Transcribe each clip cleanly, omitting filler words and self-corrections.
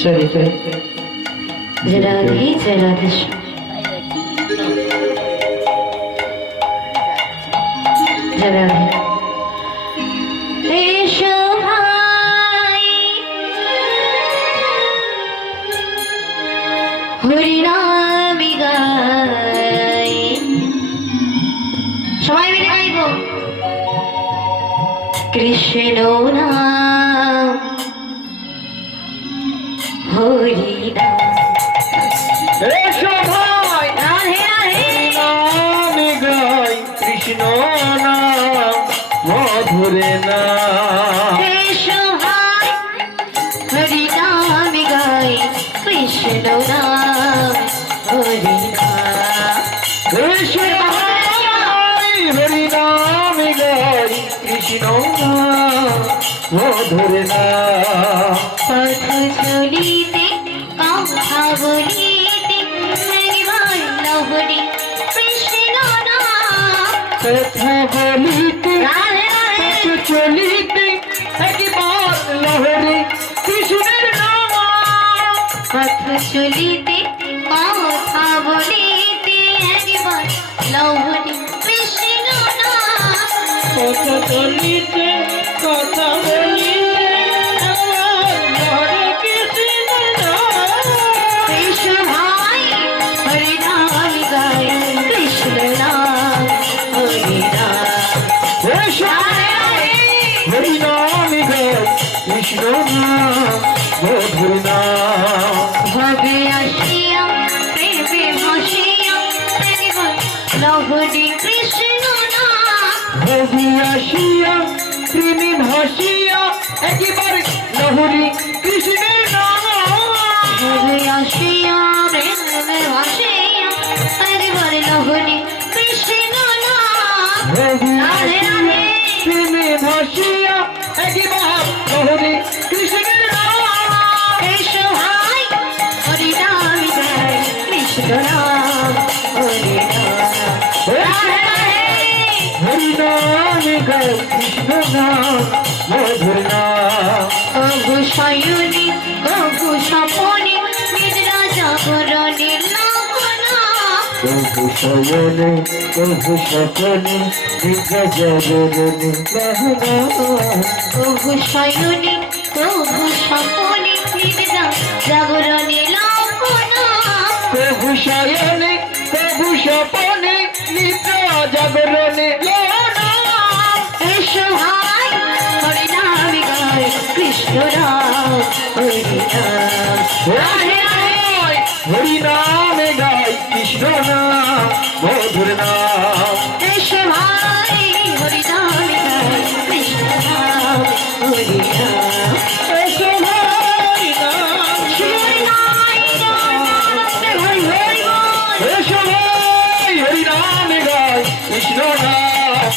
चलिए जय राधे जय राधे जय राधे एसो भाई हरिनाम गाई সবাই মিলে গাইব কৃষ্ণ নাম হরিনাম এসো ভাই রাধে রাধে নাম গাই কৃষ্ণ নাম মধুর নাম এসো ভাই হরিনাম গাই কৃষ্ণ নাম হরিনাম এসো ভাই হরি নাম গাই কৃষ্ণ নাম মধুর নাম পথ চলিতে কথা বলিতে হরিবার লহরি কৃষ্ণ নাম কথা বলিতে রাধে রাধে পথ চলিতে একবার লহরে কৃষ্ণের নাম পথ চলিতে কথা বলিতে একবার লহরি কৃষ্ণ নাম কথা চলিতে কথা বলিতে আমার লহরে কৃষ্ণ নাম কৃষ্ণ ভাই হরিনাম গাই কৃষ্ণ নাম হরিনাম এসো হরি নাম গাই কৃষ্ণ নাম মধুর নাম ভবে আসিয়া প্রেমে ভাসিয়া একবার লহরি কৃষ্ণ নাম ভবি আসিয়া প্রেমে ভাসিয়া একবার লহরি কৃষ্ণের নাম ভবে আসিয়া প্রেমে ভাসিয়া একবার লহরি কৃষ্ণ নাম ভবি রাধে আসিয়া রাধে প্রেমে ভাসিয়া একবার লহরি কৃষ্ণের নাম এসো ভাই হরিনাম গাই কৃষ্ণ নাম হরিনাম রাধে রাধে হরি নাম গাই কৃষ্ণ নাম মধুর নাম অঘু শয়নি অঘু স্বপনে নিদ্রা জাগরণে লাগুনা প্রভু শয়নে প্রভু স্বপনে নিদ্রা জাগরণে বাহনা অঘু শয়নি অঘু স্বপনে নিদ্রা জাগরণে লাগুনা প্রভু শয়নে প্রভু স্বপনে নিদ্রা জাগরণে বাহনা এসো ভাই হরিনাম গাই কৃষ্ণ নাম হরিনাম রাধে রাধে হরি নাম গাই কৃষ্ণ নাম মধুর নাম এসো ভাই হরিনাম গাই কৃষ্ণ নাম হরিনাম এসো ভাই নাম এসো ভাই হরি নাম গাই কৃষ্ণ নাম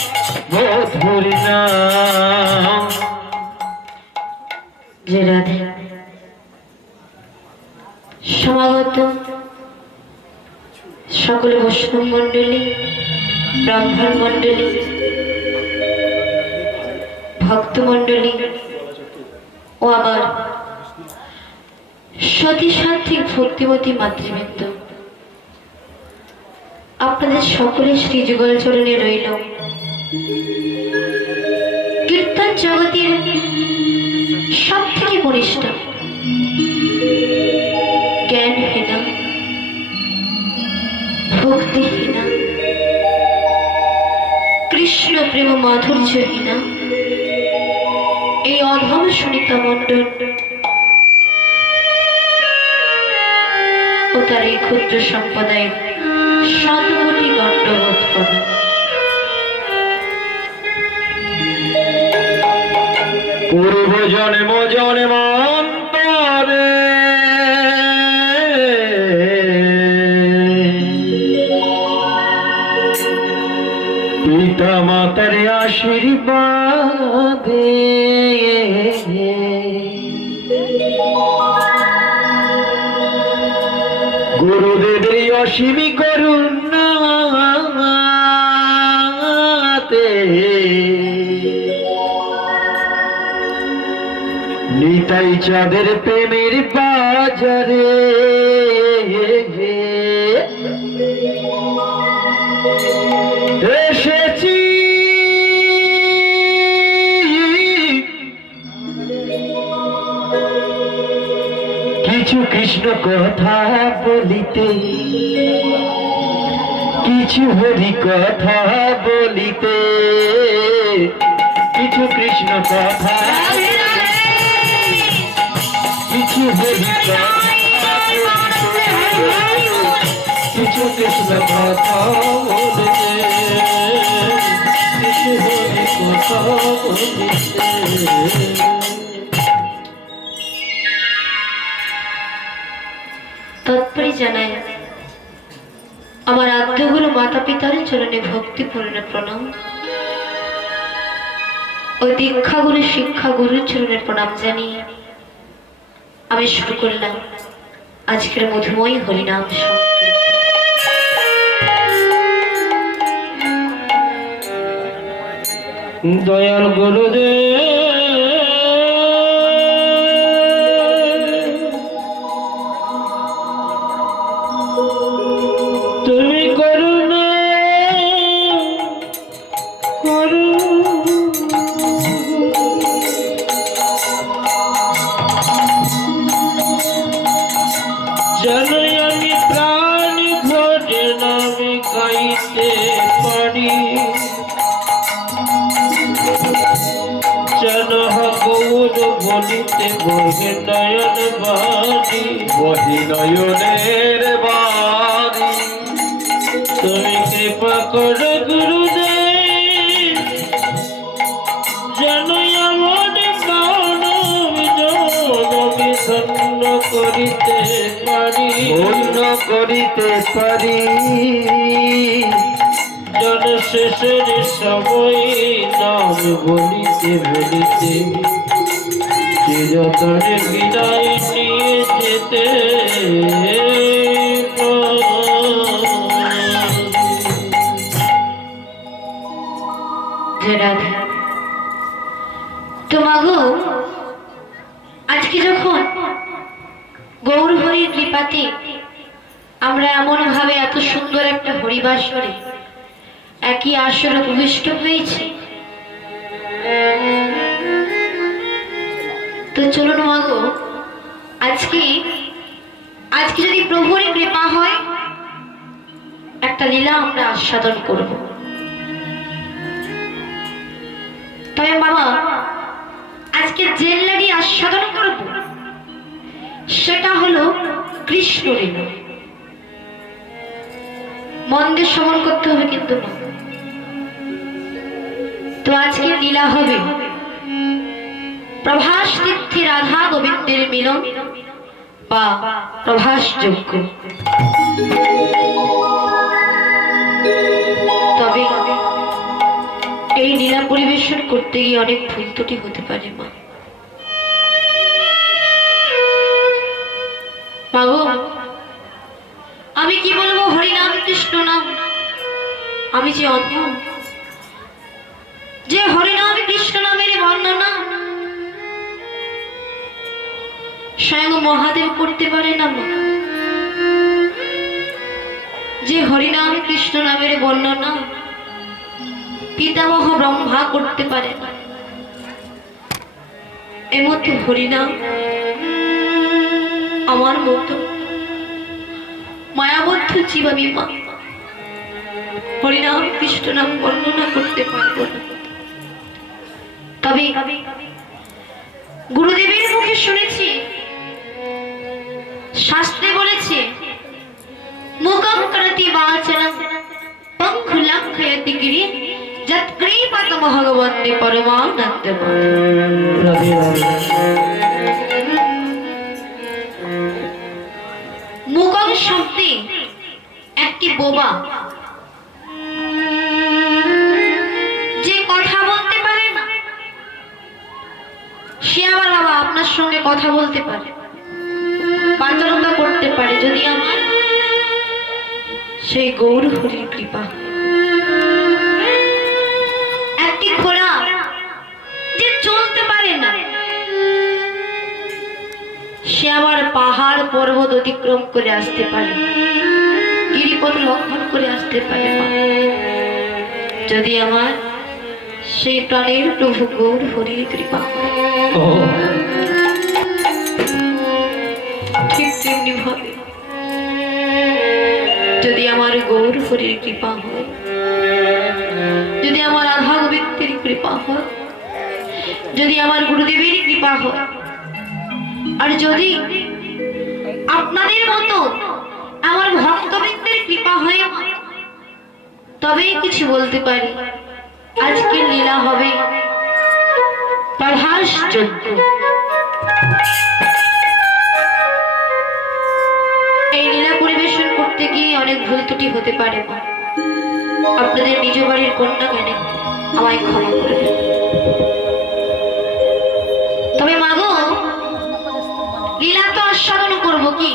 মধুর নাম জয় রাধে সমাগত সকল বৈষ্ণব মণ্ডলী ব্রাহ্মণ মণ্ডলী ভক্ত মণ্ডলী ও আবার সতী সাত্বিক ভক্তিমতী মাতৃবৃন্দ, আপনাদের সকলের শ্রী যুগল চরণে রইল কীর্তন জগতের সব থেকে কনিষ্ঠ জ্ঞানহীনা ভক্তিহীনা কৃষ্ণ প্রেম মাধুর্যহীনা এই অধম সুনিতা মণ্ডল ও তার এই ক্ষুদ্র সম্প্রদায়ের শতকোটি দণ্ডবোধ করো। পূর্ব জন্ম জন্মান্তরে পিতা মাতার আশীর্বাদে গুরুদেবের অসীম করুণাতে নিতাই চাঁদের প্রেমের বাজারে এসেছি কিছু কৃষ্ণ কথা বলিতে, কিছু হরি কথা বলিতে, কিছু কৃষ্ণ কথা, কিছু হরি কথা বলিতে, কিছু কৃষ্ণ কথা বলিতে, কিছু হরি কথা বলিতে। তৎপরে জানায় আমার আদ্যগুরু মাতা পিতার চরণে ভক্তিপূর্ণ প্রণাম ও দীক্ষাগুরু শিক্ষাগুরুর চরণে প্রণাম জানিয়ে আমি শুরু করলাম আজকের মধুময় হরিনাম সংকীর্তন। দয়াল গুরুদেব তুমি করুণা করো, যেন আমি প্রাণ ভরে নামে গাইতে পারি, যেন গৌর বলিতে বহে নয়ন বাণী, বহি নয়নের বাণী। তুমি কৃপা করো গুরুদেব, যেন আমার আমি ধন্য করিতে পারি, ধন্য করিতে পারি। জন শেষের সময় নাম বলিতে বলিতে চিরতরে বিদায় নিয়ে যেতে তোমাগো আজকে যখন গৌর হরির কৃপাতে আমরা এমন ভাবে এত সুন্দর একটা হরিবাসরে একই আসরে উপবিষ্ট হয়েছি, তো চলুন মাগো আজকে যদি প্রভুর কৃপা হয় একটা লীলা আমরা আস্বাদন করব। তবে বাবা আজকে যে লীলাটি আস্বাদন করব সেটা হলো কৃষ্ণ লীলা। মন দিয়ে শ্রবণ করতে হবে কিন্তু না। তো আজকে লীলা হবে প্রভাস তীর্থে রাধা গোবিন্দের মিলন বা প্রভাস যজ্ঞ। তবে এই লীলা পরিবেশন করতে গিয়ে অনেক ভুল ত্রুটি হতে পারে মা। মাগো আমি কি বলবো হরিনাম কৃষ্ণ নাম, আমি যে অন্য যে হরিনাম কৃষ্ণ নামের বর্ণনা স্বয়ং মহাদেব করতে পারে না মা, যে হরিনাম কৃষ্ণ নামের বর্ণনা পিতামহ ব্রহ্মা করতে পারে না, এর মধ্যে হরিনাম আমার মতো মায়াবদ্ধ জীব আমি মা হরিনাম কৃষ্ণ নাম বর্ণনা করতে পারব না। তবে গুরুদেবের মুখে শুনেছি, শাস্ত্রে বলেছে মুখম করতি বাচনম পঙ্খুলঙ্ঘয়তি গিরি যৎকৃপাত ভগবন্তে পরমানন্দ। মুখম শব্দে একটি বোবা, যে কথা বলতে পারে না সে আবার বাবা আপনার সঙ্গে কথা বলতে পারে, বাচারণা করতে পারে যদি আমার সেই গৌর হরির কৃপা। একটি ঘোড়া যে চলতে পারে না সে আবার পাহাড় পর্বত অতিক্রম করে আসতে পারে, গিরিপথ লঙ্ঘন করে আসতে পারে মা। যদি আমার সেই প্রাণের প্রভু গৌর হরির কৃপা হয়, ও ঠিক তেমনি ভাবে যদি আমার গৌর হরির কৃপা হয়, যদি আমার রাধা গোবিন্দের কৃপা হয়, যদি আমার গুরুদেবের কৃপা হয়, আর যদি আপনাদের মতো আমার ভক্তবৃন্দের কৃপা হয়, তবেই কিছু বলতে পারি আজকে লীলা হবে প্রভাসযোগ্য। এই লীলা পরিবেশন করতে গিয়ে অনেক ভুল ত্রুটি হতে পারে মা। আপনাদের নিজ বাড়ির কন্যা কেন আমায় ক্ষমা করবে। তবে মাগো, লীলা তো আস্বাদন করবো কি,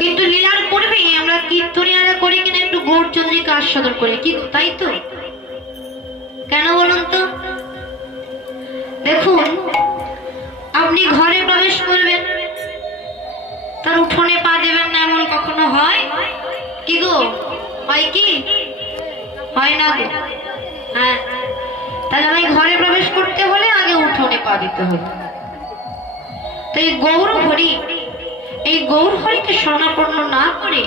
কিন্তু লীলার পূর্বে আমরা কীর্তনিয়ারা করি কিনা একটু গৌরচন্দ্রিকা আস্বাদন করে কি, তাই তো? কেন বলুন তো? দেখুন, আপনি ঘরে প্রবেশ করবেন, তার উঠোনে পা দেবেন না, এমন কখনো হয় কি গো? হয় কি? হয় না গো? হ্যাঁ, তাহলে আমি ঘরে প্রবেশ করতে হলে আগে উঠোনে পা দিতে হবে। তো এই গৌর হরি, এই গৌর হরিকে শরণাপন্ন না করে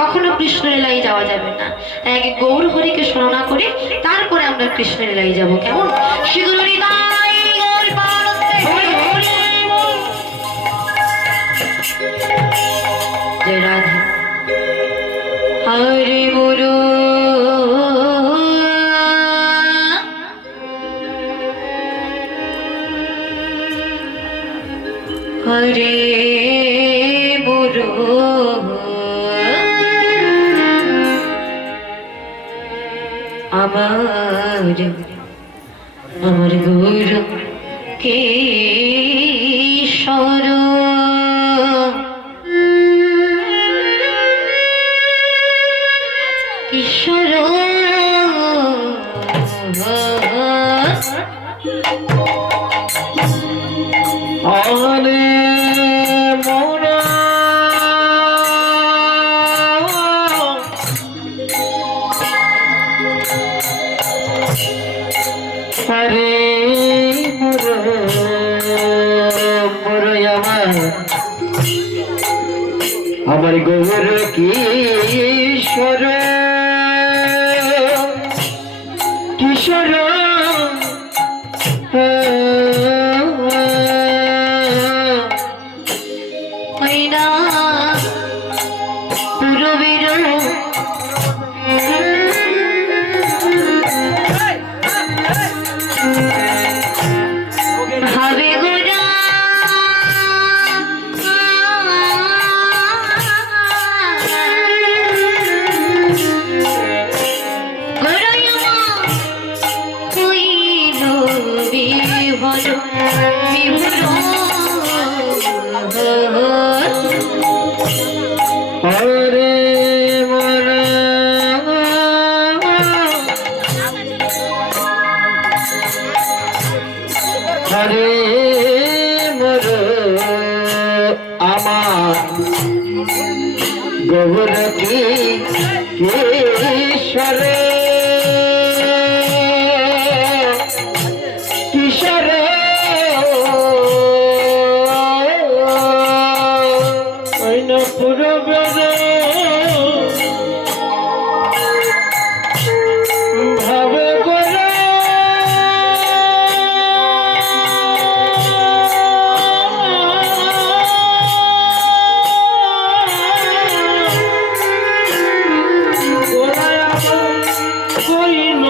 কখনো কৃষ্ণলীলায় যাওয়া যাবে না। তাই আগে গৌর হরিকে শরণা করে তারপরে আমরা কৃষ্ণলীলায় যাব। কেমন? জয় রাধে। হরে মুরু হরে মুরু আমার গুরু কেশর কিশোর আরে মোরা হরে মোরা আমার গৌর কিশোর কিশোর হইনা পুরবীর ভাবে গোরা হরে মোরা হরে মোর আমার গৌর কিশোর কিশোর পুরবের ভাবে করে কইল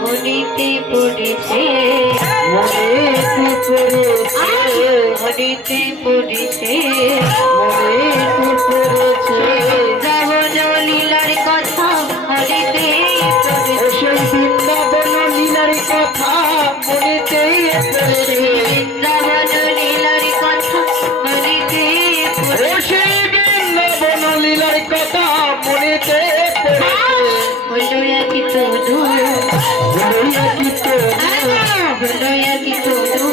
মনিতে পড়েছে মনিতে পড়েছে শ্রাবণ লীলার কথা হরিতে পড়েছে বৃন্দাবন লীলার কথা মনেতে শ্রাবণ লীলার কথা হরিতে পড়েছে বৃন্দাবন লীলার কথা মনেতে হলো এক তনু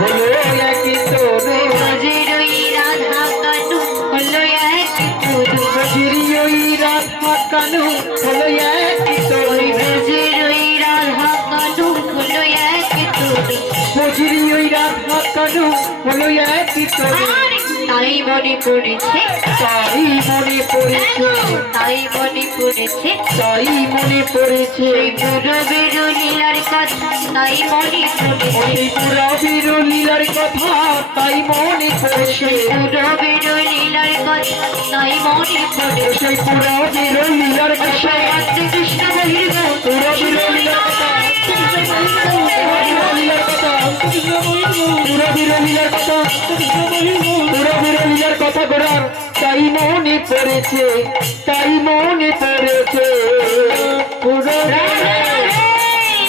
হলো একই তনু ব্রজের ওই রাধা কানু হলো এক তনু বজিরি ওই রাধা কানু হলো একই তনু ব্রজের ওই রাধা কানু হলো এক তনু বজিরি ওই রাধা কানু হলো একই তনু আর তাই মনে পড়েছে তাই মনে পড়েছে তাই মনে পড়েছে তাই মনে পড়েছে সেই পুরবের লীলার কথা তাই মনে পড়েছে ওই পুরবীর লীলার কথা তাই মনে পড়েছে পুরবের লীলার কথা তাই মনে পড়েছে সেই পুরবীর লীলার কথা রাধে কৃষ্ণ বহির্গ পুরবীর লীলার কথা পুরবীর লীলার কথা পুরবীর লীলার কথা পুরবীর লীলার কথা গোড়ার তাই মনে পড়েছে তাই মনে পড়েছে পুরবীর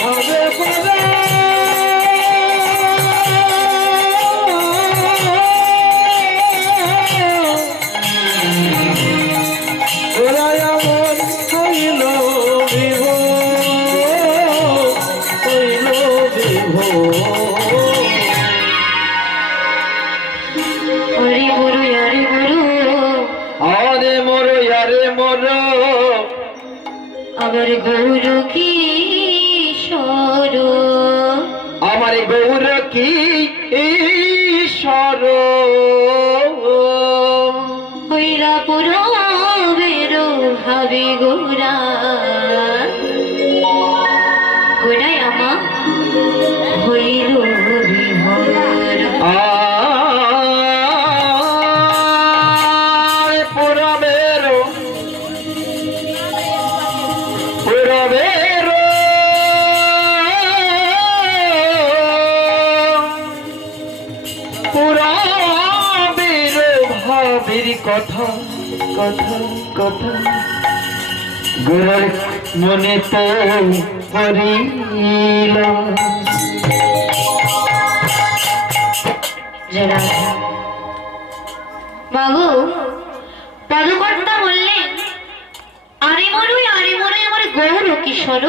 হবে পুরো ওরাই আমার হইল বিভো হরি গুরু হরি গুরু আরে মরো আরে মরো আমার গৌর কিশোর আমার গৌর কি ঈশ্বর হইরা পুরবের ভাবে গোরা গোড়াই আমা হইল বিভোর আরে পুরবের পুরবের পুরবের ভাবের কথা কথা কথা গুরুর মনে তো পড়িল বাবু পদকর্তা বললেন আরে মরুই আমার গৌর কিশোর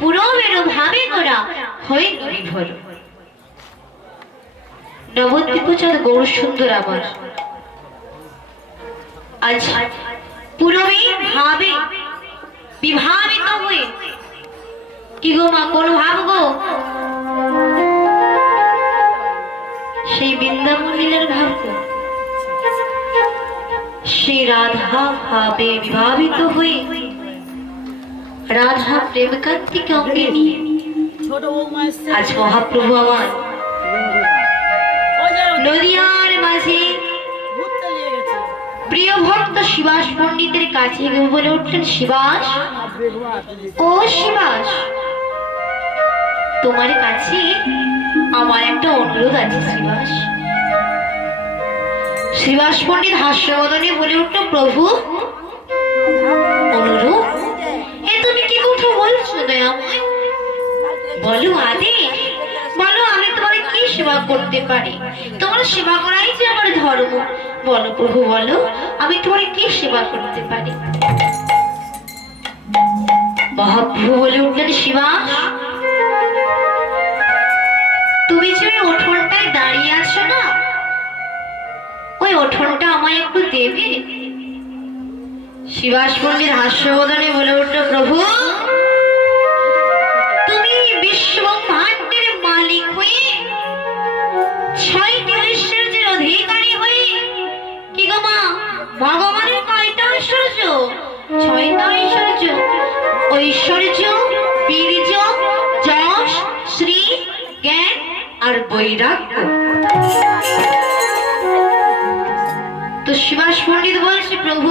পুরবের ভাবে গোরা হয়ে বিভোর নবদ্বীপচাঁদ গৌর সুন্দর আমার আজ পুরবী ভাবে বিভাবিত হয়ে কি গো মা কোন ভাব গো সেই বৃন্দাবন লীলার ভাব গো সেই রাধা ভাবে বিভাবিত হয়ে রাধা প্রেম কান্তিকে অঙ্গে নিয়ে আজ মহাপ্রভু আমার নদিয়ার মাঝে প্রিয় ভক্ত শিবাস পণ্ডিতের কাছে গিয়ে বলে উঠলেন শিবাস ও শিবাস তোমার কাছে আমার একটা অনুরোধ আছে শিবাস শিবাস পণ্ডিত হাস্যবদনে বলে উঠল প্রভু অনুরোধ এ তুমি কি কথা বলছো দয়াময় বলো আদেশ বলো আমি তোমার কি সেবা করতে পারি তোমার সেবা করাই যে আমার ধর্ম বলো প্রভু বলো আমি তোমার কি সেবা করতে পারি মহাপ্রভু বলে উঠলেন শিবাস তুমি যে ওই উঠোনটায় দাঁড়িয়ে আছো না ওই উঠোনটা আমায় একটু দেবে শিবাস পণ্ডিত হাস্যবদনে বলে উঠল প্রভু তুমি বিশ্ব ব্রহ্মাণ্ডের মালিক হয়ে ছয়টি ঐশ্বর্যের অধিকারী হয়ে কি গো মা ভগবানের কয়টা ঐশ্বর্য ছয়টা ঐশ্বর্য ঐশ্বর্য বীর্য যশ শ্রী জ্ঞান আর বৈরাগ্য তো শিবাস পণ্ডিত বলছে প্রভু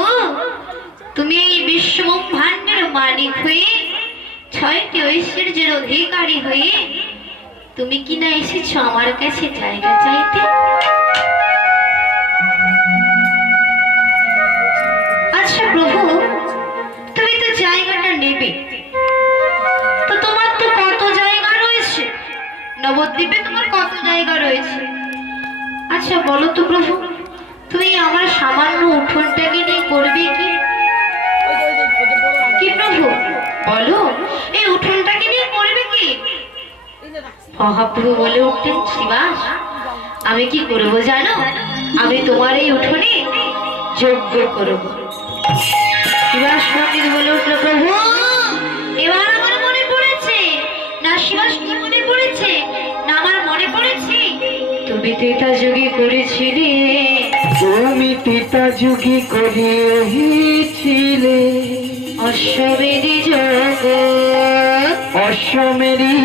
তুমি এই বিশ্ব ব্রহ্মাণ্ডের মালিক হয়ে ছয়টি ঐশ্বর্যের অধিকারী হয়ে তুমি কি না এসেছো আমার কাছে জায়গা চাইতে আচ্ছা প্রভু তুমি তো জায়গাটা নেবে তো তোমার তো কত জায়গা রয়েছে নবদ্বীপে তোমার কত জায়গা রয়েছে আচ্ছা বলো তো প্রভু তুমি আমার সামান্য উঠোনটাকে নিয়ে করবে কি কি প্রভু বলো এই উঠোনটাকে নিয়ে করবে কি মহাপ্রভু বলে উঠলেন, শিবাস আমি কি করবো জানো, আমি তোমার এই উঠোনে যজ্ঞ করব। শিবাস পণ্ডিত বলে উঠলো, প্রভু এবার আমার মনে পড়েছে না। শিবাস কি মনে পড়েছে না? আমার মনে পড়েছে তুমি ত্রেতা যুগে করেছিলে, তুমি ত্রেতা যুগে করিয়েছিলে অশ্বমেধি যজ্ঞ, অশ্বমেরই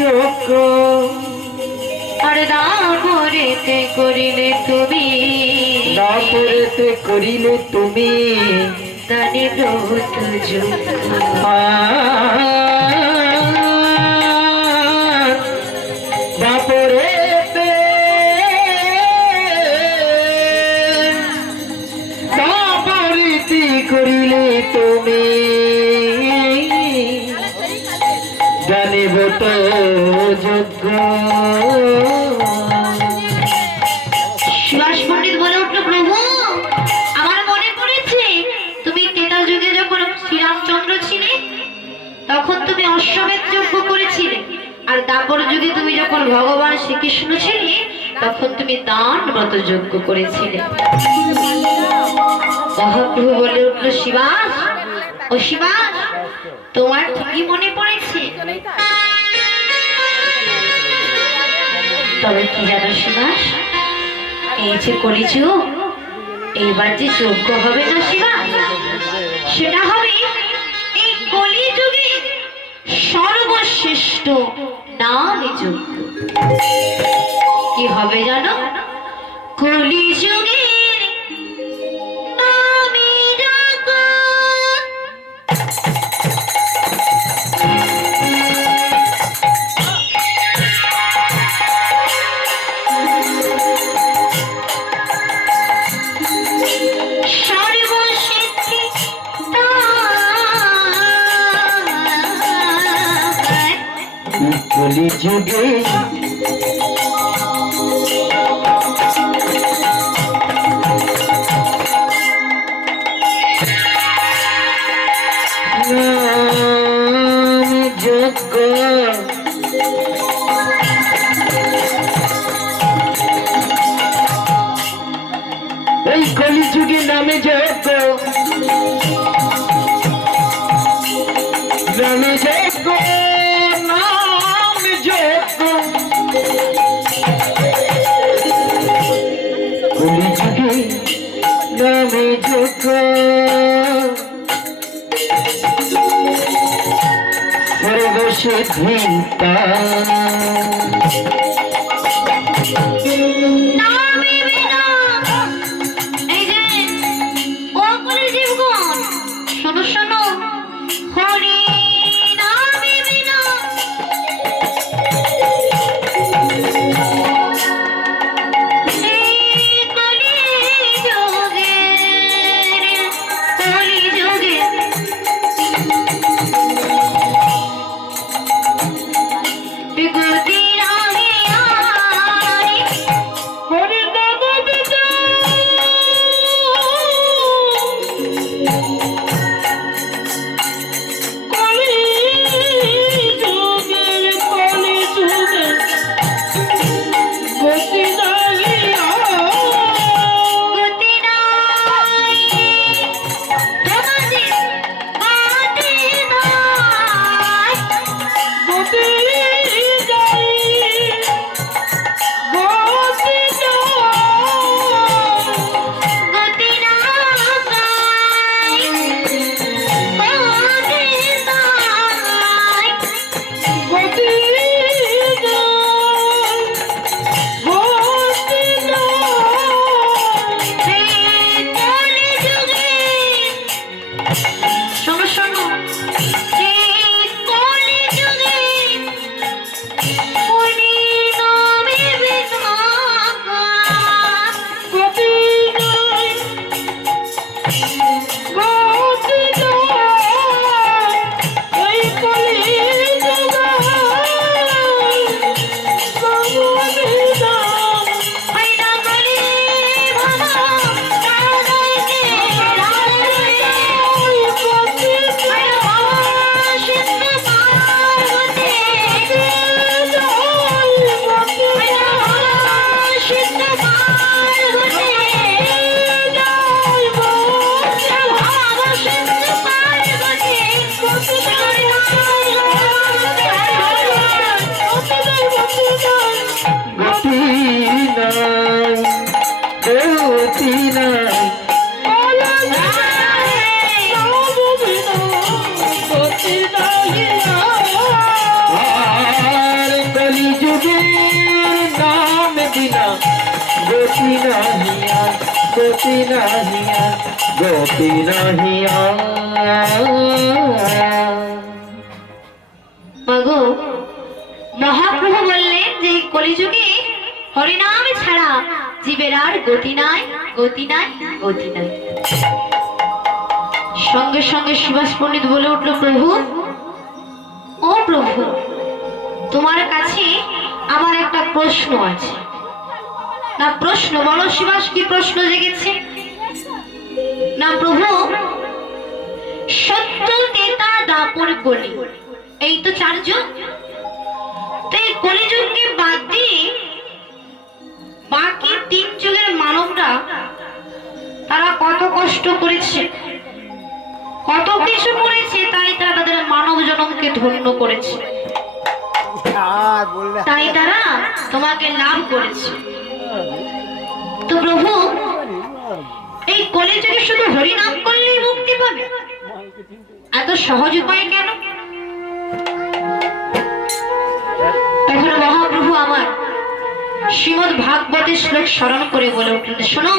যজ্ঞ। আর দাপরেতে করিলে তুমি, দাপরেতে করিলে তুমি দানে ব্রত যজ্ঞ। দাপরেতে দাপরিতি করিলে তুমি জানিব তো যোগ্য। শিবাস পণ্ডিত বলে উঠলো, প্রভু আমার মনে পড়েছে তুমি ত্রেতা যুগে যখন শ্রীরামচন্দ্র ছিলে তখন তুমি অশ্বমেধ যজ্ঞ করেছিলে, আর দাপর যুগে তুমি যখন ভগবান শ্রীকৃষ্ণ ছিলে তখন তুমি দান ব্রত যজ্ঞ করেছিলে। মহাপ্রভু বলে উঠলো, শিবাস ও শিবাস তোমার ঠিকই মনে পড়েছে, তবে কি জানো শিবাস, এই যে কলিযুগ, এইবার যে যজ্ঞ হবে না শিবাস, সেটা হবে এই কলিযুগে সর্বশ্রেষ্ঠ নাম যজ্ঞ। কি হবে জানো? কলিযুগের নামে যজ্ঞ। সর্বসিদ্ধি কলিযুগে যোগ্য। এই কলিযুগে নামে যোগ্য, নামে যোগ্য, নাম যোগ্য। কলিযুগে নামে যোগ্য, সর্বসিদ্ধিতা নামে বিনা। এই যে ও কলিযুগগণ, শোনো শোনো, হরি নামে বিনা এই কলিযুগে গতির আগে আরে গতি নাহি আর, গতি নাহি আর, গতি নাহি আর। মাগো, মহাপ্রভু বললেন যে এই কলিযুগে হরিনাম ছাড়া জীবের আর গতি নাই, গতি নাই, গতি নাই। সঙ্গে সঙ্গে সুভাষ পণ্ডিত বলে উঠল, প্রভু, ও প্রভু, তোমার কাছে আমার একটা প্রশ্ন আছে। না প্রশ্ন বলো সুভাষ, কি প্রশ্ন জেগেছে? না প্রভু, সত্য, তেতা, দাপর, কলি, এই তো 4 যুগ। তো এই কলিযুগকে বাদ দিয়ে বাকি 3 যুগের মানবরা তারা কত কষ্ট করেছে, কত কিছু করেছে, তাই তারা তাদের মানব জন্মকে ধন্য করেছে, তাই তারা তোমাকে লাভ করেছে। তো প্রভু, এই কলিযুগে শুধু হরিনাম করলেই মুক্তি পাবে? এত সহজ উপায় কেন? তখন মহাপ্রভু আমার শ্রীমদ্ ভাগবতের শ্লোক স্মরণ করে বলে উঠলেন, শোনো,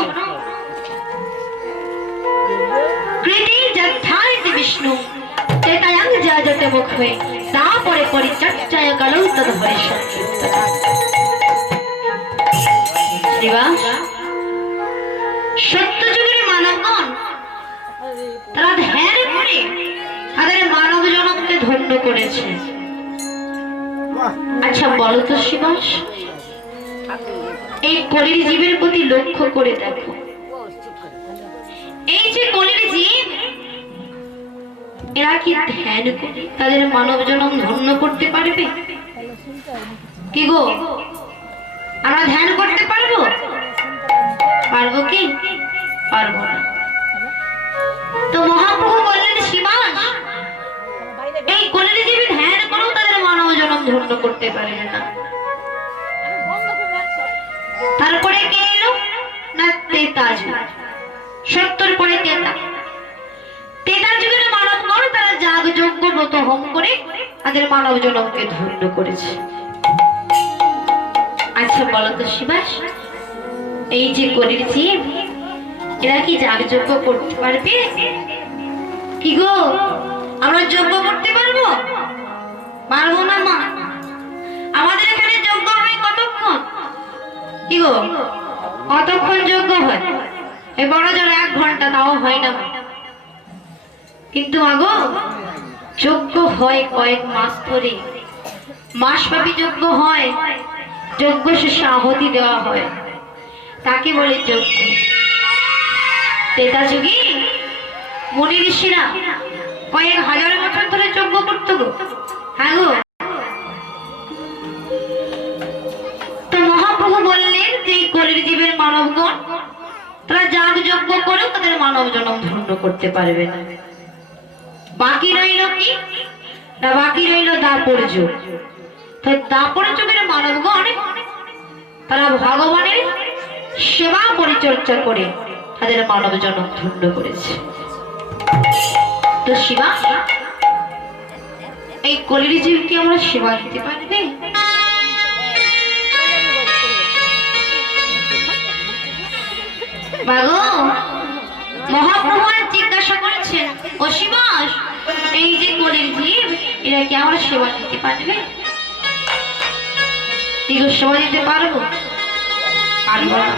কৃতি যথাইতি বিষ্ণু তেতায়াং যাজতে মুখে তাপরে পরিচর্যায় কালৌ তদ হরি সংকীর্তন। শ্রীবাস, সত্যযুগের মানবগণ তারা ধ্যান করে তাদের মানব জনমকে ধন্য করেছে। আচ্ছা বলো তো শ্রীবাস, এই কলির জীবের প্রতি লক্ষ্য করে দেখো, এই যে কলির জীব, এরা কি ধ্যান করে তাদের মানব জন্ম ধন্য করতে পারবে? কি গো, আমরা ধ্যান করতে পারবো? পারবো কি? পারবো না। তো মহাপ্রভু বললেন, শ্রীবাস, এই কলির জীবে ধ্যান করেও তাদের মানব জন্ম ধন্য করতে পারবে না। তারপরে কে এলো? না তেতা যুগ, 70 পরে তেতা। তেতার যুগের মানবগণ তারা যাগ যজ্ঞ ব্রত হোম করে তাদের মানব জন্মকে ধন্য করেছে। আচ্ছা বলো তো শিবাস, এই যে কলির জীব, এরা কি যাগ যজ্ঞ করতে পারবে? কি গো, আমরা যজ্ঞ করতে পারবো? পারবো না মা। আমাদের এখানে যজ্ঞ হয় কতক্ষণ? কি গো, কতক্ষণ যজ্ঞ হয়? এই বড় জোর 1 ঘন্টা, তাও হয় না। কিন্তু মাগো, যজ্ঞ হয় কয়েক মাস ধরে, মাসব্যাপী যজ্ঞ হয়। যজ্ঞ শেষে আহুতি দেওয়া হয়, তাকে বলে যজ্ঞ। তেতা যুগে মুনি ঋষিরা কয়েক হাজার বছর ধরে যজ্ঞ করতো গো। হ্যাঁ গো। তো মহাপ্রভু বললেন যে এই কলির জীবের মানবগণ তারা যাগ যজ্ঞ করেও তাদের মানব জন্ম ধন্য করতে পারবে না। বাকি রইল কি? না বাকি রইল দাপর যুগ। তো দাপর যুগের মানবগণ তারা ভগবানের সেবা পরিচর্যা করে তাদের মানব জন্ম ধন্য করেছে। তো শিবা, এই কলির জীবকে আমরা সেবা দিতে পারবে? বাগো, মহাপ্রভু জিজ্ঞাসা করেছেন, ও শিবাস, এই যে কলির জীব, এরা কি আমরা সেবা দিতে পারবে? সেবা দিতে পারবো? পারবো না।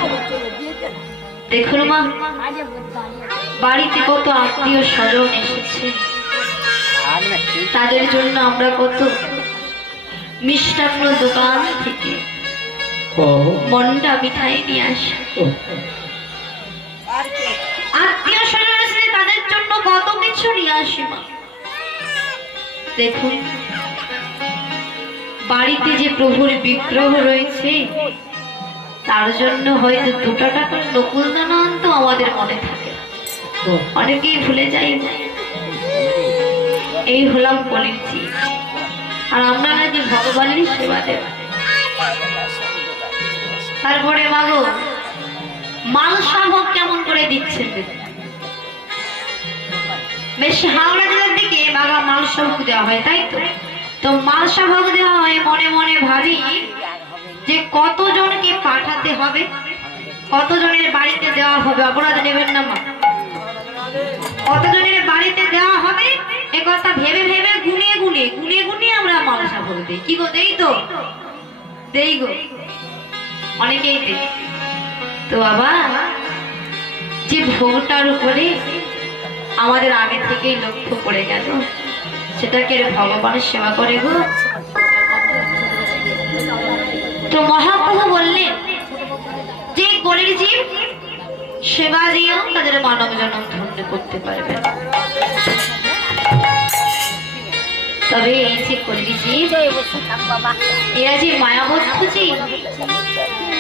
দেখুন মা, বাড়িতে কত আত্মীয় স্বজন এসেছে, তাদের জন্য আমরা কত মিষ্টান্ন দোকান থেকে মন্ডা মিঠাই নিয়ে আসি। আত্মীয় স্বজন এসেছে, তাদের জন্য কত কিছু নিয়ে আসি মা। দেখুন, বাড়িতে যে প্রভুর বিগ্রহ রয়েছে, তার জন্য হয়তো 2 টাকার নকুল দানা আনতো আমাদের মনে থাকে, অনেকেই ভুলে যাই। এই হলাম কলির জীব, আর আমরা নাকি ভগবানের সেবা দেব। তারপরে মাগো, মালসা ভোগ কেমন করে দিচ্ছেন? বেশ হাওড়া জেলার দিকে বাঘা মালসা ভোগ দেওয়া হয়, তাই তো? তো মালসা ভোগ দেওয়া হয়, মনে মনে ভাবি যে কতজনকে পাঠাতে হবে। কতজনের বাড়িতে দেওয়া হবে, অপরাধ নেবেন না মা। কতজনের বাড়িতে দেওয়া হবে এ কথা ভেবে ভেবে গুনিয়ে গুনিয়ে গুনিয়ে গুনিয়ে আমরা মালসা ভোগ দিই। কি গো, দেই তো, দেই গো, অনেকেই দেই। তো বাবা, যে ভোগটার উপরে আমাদের আগে থেকেই লক্ষ্য পড়ে গেল, সেটাকে ভগবানের সেবা করে গো। তো মহাপ্রভু বললেন যে গরিব জীব সেবা দিয়েও তাদের মানব জন্ম ধন্য করতে পারবে। তবে এই যে গরিব জীব, এরা যে মায়াবদ্ধ জীব,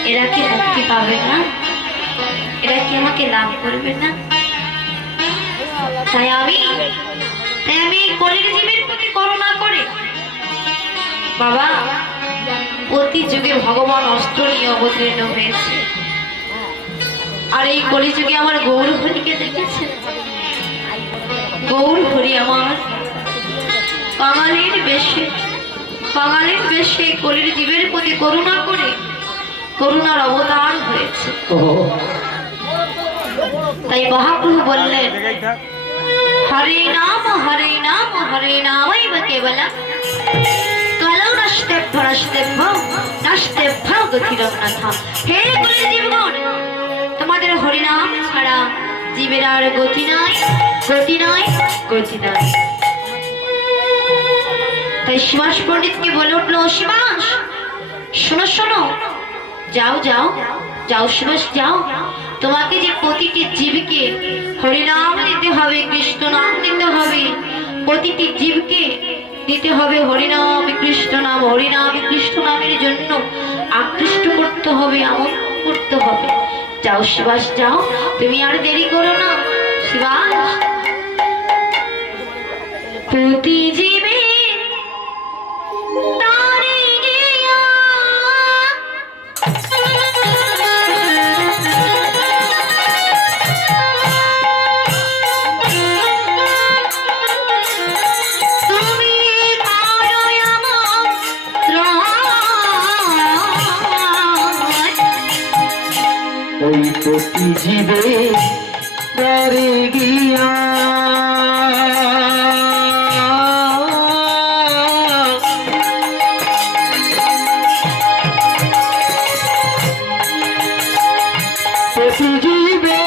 এরা কি মুক্তি পাবে না? এরা কি আমাকে লাভ করবে না? তাই আমি গরিব জীবের প্রতি করুণা করে বাবা প্রতি যুগে ভগবান অস্ত্র নিয়ে অবতীর্ণ হয়েছে। আর এই কলিযুগে আমার গৌর হরিকে দেখেছে। গৌর হরি আমার কাঙালির বেশে কলির জীবের প্রতি করুণা করে করুণার অবতার হয়েছে। তাই মহাপ্রভু বললেন, হরে নাম হরে নামই বা কেবলা কলৌ নষ্টেভ্য গতিরং নাথা। হে কলির জীবগণ, তোমাদের হরিনাম ছাড়া জীবের আর গতি নাই, গতি নাই, গতি নাই। তাই শিবাস পণ্ডিতকে বলে উঠলো, শিবাস শোনো শোনো, যাও যাও যাও শিবাস যাও, তোমাকে যে প্রতিটি জীবকে হরিনাম দিতে হবে, কৃষ্ণ নাম দিতে হবে, প্রতিটি জীবকে দিতে হবে হরিনাম কৃষ্ণ নাম। হরিনাম কৃষ্ণ নামের জন্য আকৃষ্ট করতে হবে, আমন্ত্রণ করতে হবে। যাও শিবাস যাও, তুমি আর দেরি করো না শিবাস। প্রতি জীবে ওই প্রতি জীবে তারে গিয়া প্রতি জীবে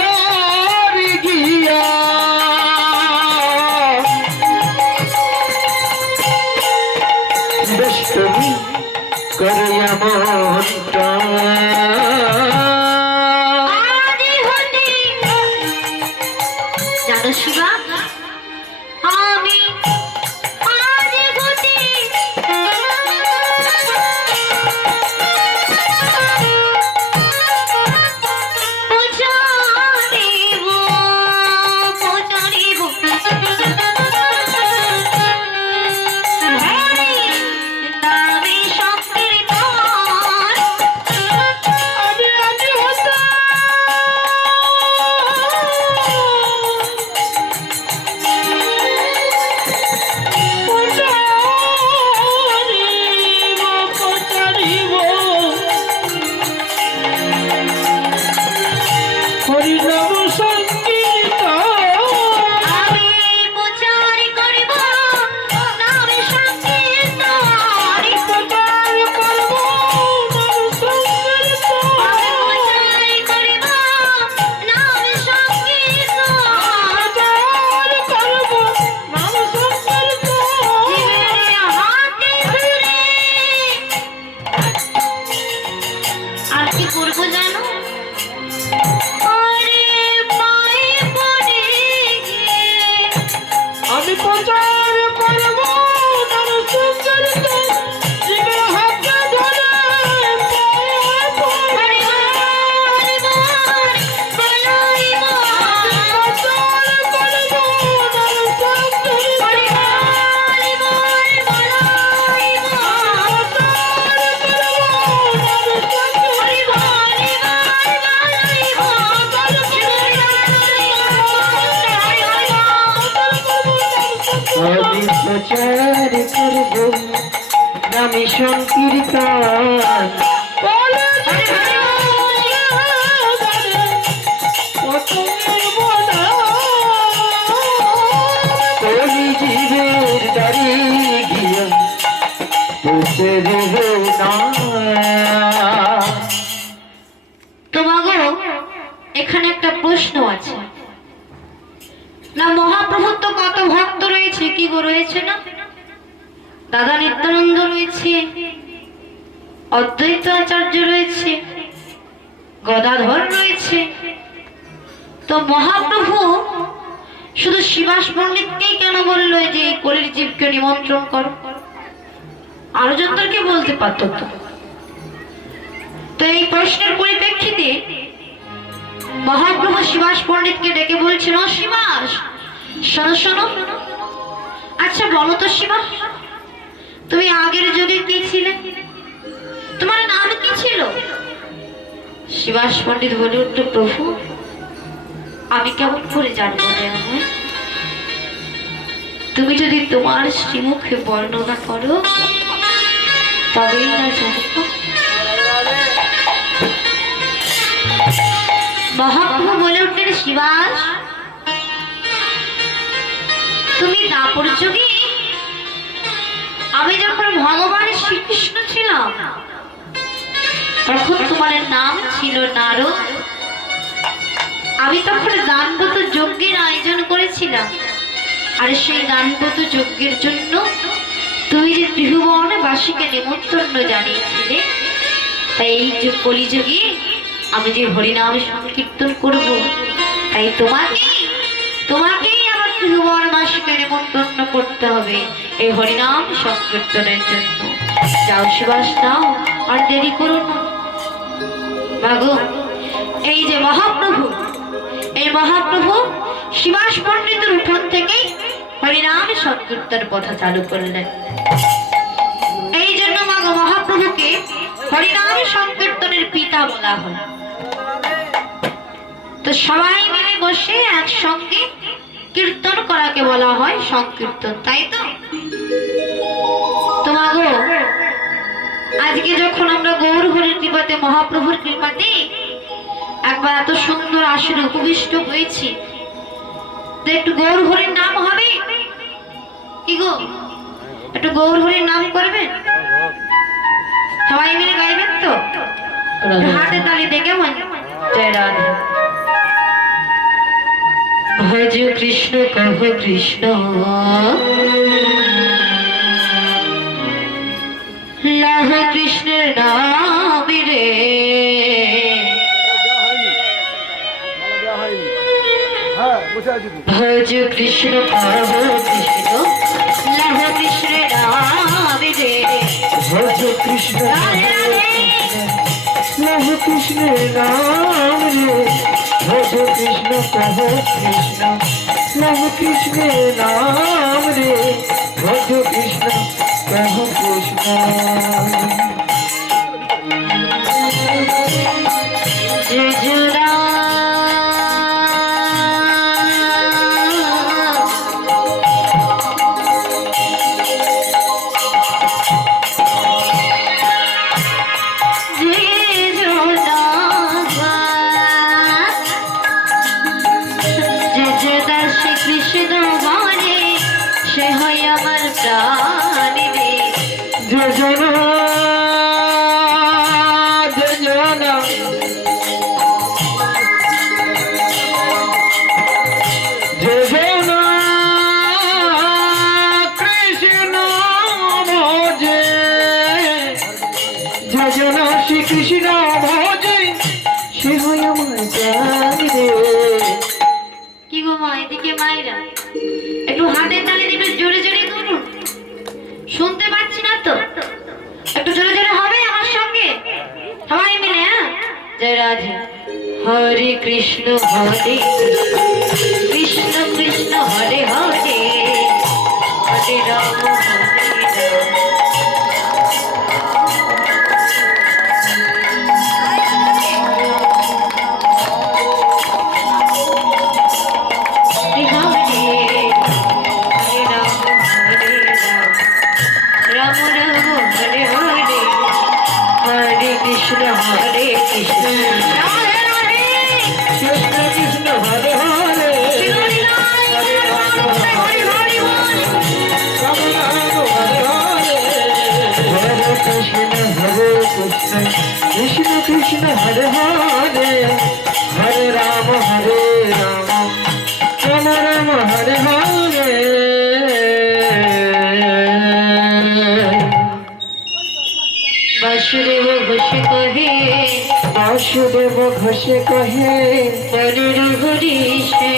তারে গিয়া বেষ্টনী করে মনটা জানো শিবা, আমি প্রচার করব নামে সংকীর্তন। কলি জীবের দাড়ি গিয়ে পৌঁছে দেবে না। তোমাগো এখানে একটা প্রশ্ন আছে না, মহাপ্রভুর তো কত ভক্ত রয়েছে, কি গো রয়েছে না? দাদা নিত্যানন্দ রয়েছে, অদ্বৈত আচার্য রয়েছে, গদাধর রয়েছে। তো মহাপ্রভু শুধু শিবাস পণ্ডিতকেই কেন বললো যে এই কলির জীবকে নিমন্ত্রণ করো? আরো যতকে বলতে পারতো তো। তো এই প্রশ্নের পরিপ্রেক্ষিতে মহাপ্রভু শিবাস পণ্ডিতকে ডেকে বলছেন, ও শিবাস, শোনো শোনো, আচ্ছা বলো তো শিবাস, তুমি আগের যুগে কি ছিলে? তোমার নাম কি ছিল? শিবাস পণ্ডিত বলে উঠল, প্রভু আমি কেমন করে জানবো? তুমি যদি তোমার শ্রীমুখে বর্ণনা করো তবেই না জানবো। মহাপ্রভু বলে উঠলেন, শিবাস তুমি দাপর যুগে আমি যখন ভগবান শ্রীকৃষ্ণ ছিলাম তখন তোমার নাম ছিল নারদ। আমি তখন দানবত যজ্ঞের আয়োজন করেছিলাম, আর সেই দানবত যজ্ঞের জন্য তুমি যে ত্রিভুবনবাসীকে নিমন্ত্রণ জানিয়েছিলে, তাই এই যে কলিযুগে আমি যে হরিনাম সংকীর্তন করব, তাই তোমাকেই আমার ত্রিভুবনবাসীকে নিমন্ত্রণ করতে হবে এই হরিনাম সংকীর্তনের জন্য। যাও শিবাস, নাও, আর দেরি করো না। মাগো এই যে মহাপ্রভু, এই মহাপ্রভু শিবাস পণ্ডিতের উঠোন থেকে হরিনাম সংকীর্তন কথা চালু করলেন। এই জন্য মাগো মহাপ্রভুকে হরিনাম সংকীর্তনের পিতা বলা হয়। তো সবাই মিলে বসে একসঙ্গে কীর্তন করাকে বলা হয় সংকীর্তন, তাই তো? তো মাগো আজকে যখন আমরা গৌর হরির কৃপাতে, মহাপ্রভুর কৃপাতে একবার এত সুন্দর আসনে উপবিষ্ট হয়েছি, তো একটু গৌর হরির নাম হবে কি গো? একটু গৌর হরির নাম করবেন? সবাই মিলে গাইবেন তো? হাতে তালি দেখে মন। জয় রাধে। ভজ কৃষ্ণ কহ কৃষ্ণ, লাভ কৃষ্ণের নাম রে। ভজ কৃষ্ণ কহ কৃষ্ণ, লাভ কৃষ্ণের নাম রে। ভজ কৃষ্ণ লাভ কৃষ্ণের নাম রে। ভজ কৃষ্ণ কহ কৃষ্ণ, লাভ কৃষ্ণের নাম রে। ভজ কৃষ্ণ কহ কৃষ্ণ। জয় জয় রাম। কৃষ্ণ ভজে সে হয় আমার প্রাণ রে। কি গো মা, এদিকে মায়েরা একটু হাতে তালি একটু জোরে জোরে করুন, শুনতে পাচ্ছি না তো। একটু জোরে জোরে হবে আমার সঙ্গে সবাই মিলে। হ্যাঁ, জয় রাধে। হরে কৃষ্ণ হরে কৃষ্ণ, কৃষ্ণ হরে হরে, হরে রাম হরে Ram. Hare Krishna, Hare Krishna, Krishna Krishna, Hare Hare. Krishna Krishna Hare Hare Hare Ram Ram Ram Hare Hare Basudeb Ghosh কহে বাসুদেব ঘোষে কহে মনের হরিষে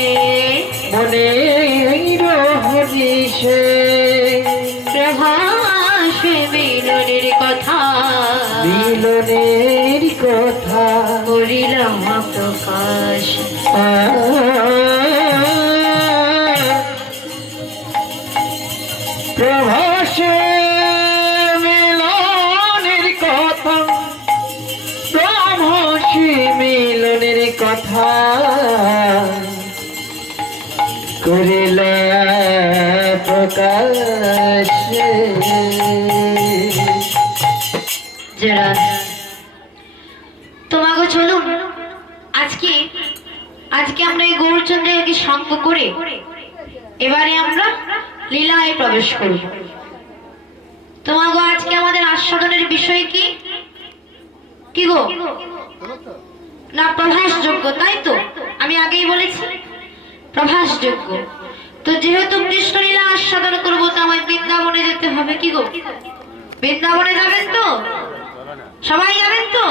মনের হরিষে প্রভাসে মিলনের কথা মিলনের কথা করিলাম প্রকাশ প্রভাসে মিলনের কথা প্রভাসে মিলনের কথা করিলা প্রকাশ যারা তোমাকে চলুন আজকে আজকে আমরা এই গৌরচন্দ্রকে সঙ্গ করে এবারে আমরা লীলায় প্রবেশ করব। তোমাকে আজকে আমাদের আস্বাদনের বিষয় কি কি গো না প্রভাসযোগ্য, তাই তো আমি আগেই বলেছি প্রভাসযোগ্য। তো যেহেতু কৃষ্ণ লীলা আস্বাদন করবো তো আমায় বৃন্দাবনে যেতে হবে। কি গো বৃন্দাবনে যাবেন তো? সবাই যাবেন তো?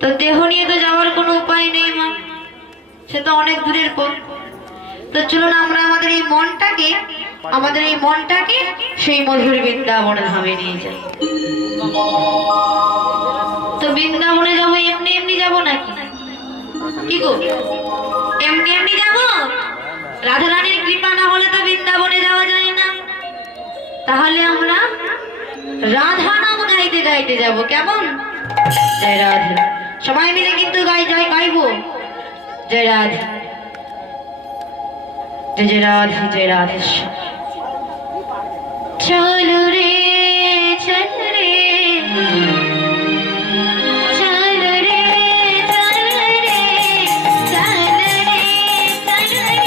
তো দেহ নিয়ে তো যাওয়ার কোনো উপায় নেই মা, সে তো অনেক দূরের পথ। তো চলুন আমরা আমাদের এই মনটাকে সেই মধুর বৃন্দাবন ধামে নিয়ে যাই। তো বৃন্দাবনে যাবো এমনি এমনি যাবো নাকি কি গো? এমনি এমনি যাবো? রাধা রানীর কৃপা না হলে তো বৃন্দাবনে যাওয়া যায় না। তাহলে আমরা রাধা নাম গাইতে গাইতে যাব। কেমন? জয় রাধে। সবাই মিলে কিন্তু গাইবো জয় রাধে জয় রাধে জয় রাধে। চলো রে চল রে চল রে চল রে চল রে চল রে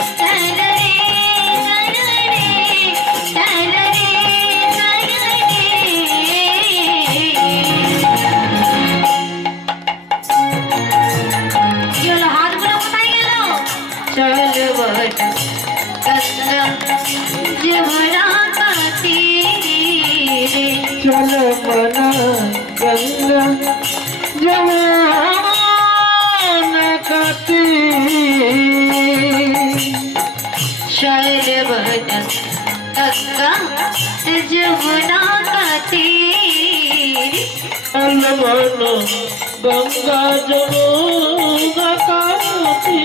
চল রে চল রে চল রে চল রে চলো মনা গঙ্গা যমুনা কাতি शैल बदन गंगा जमुना का तीर अलमनो गंगा जमुना काती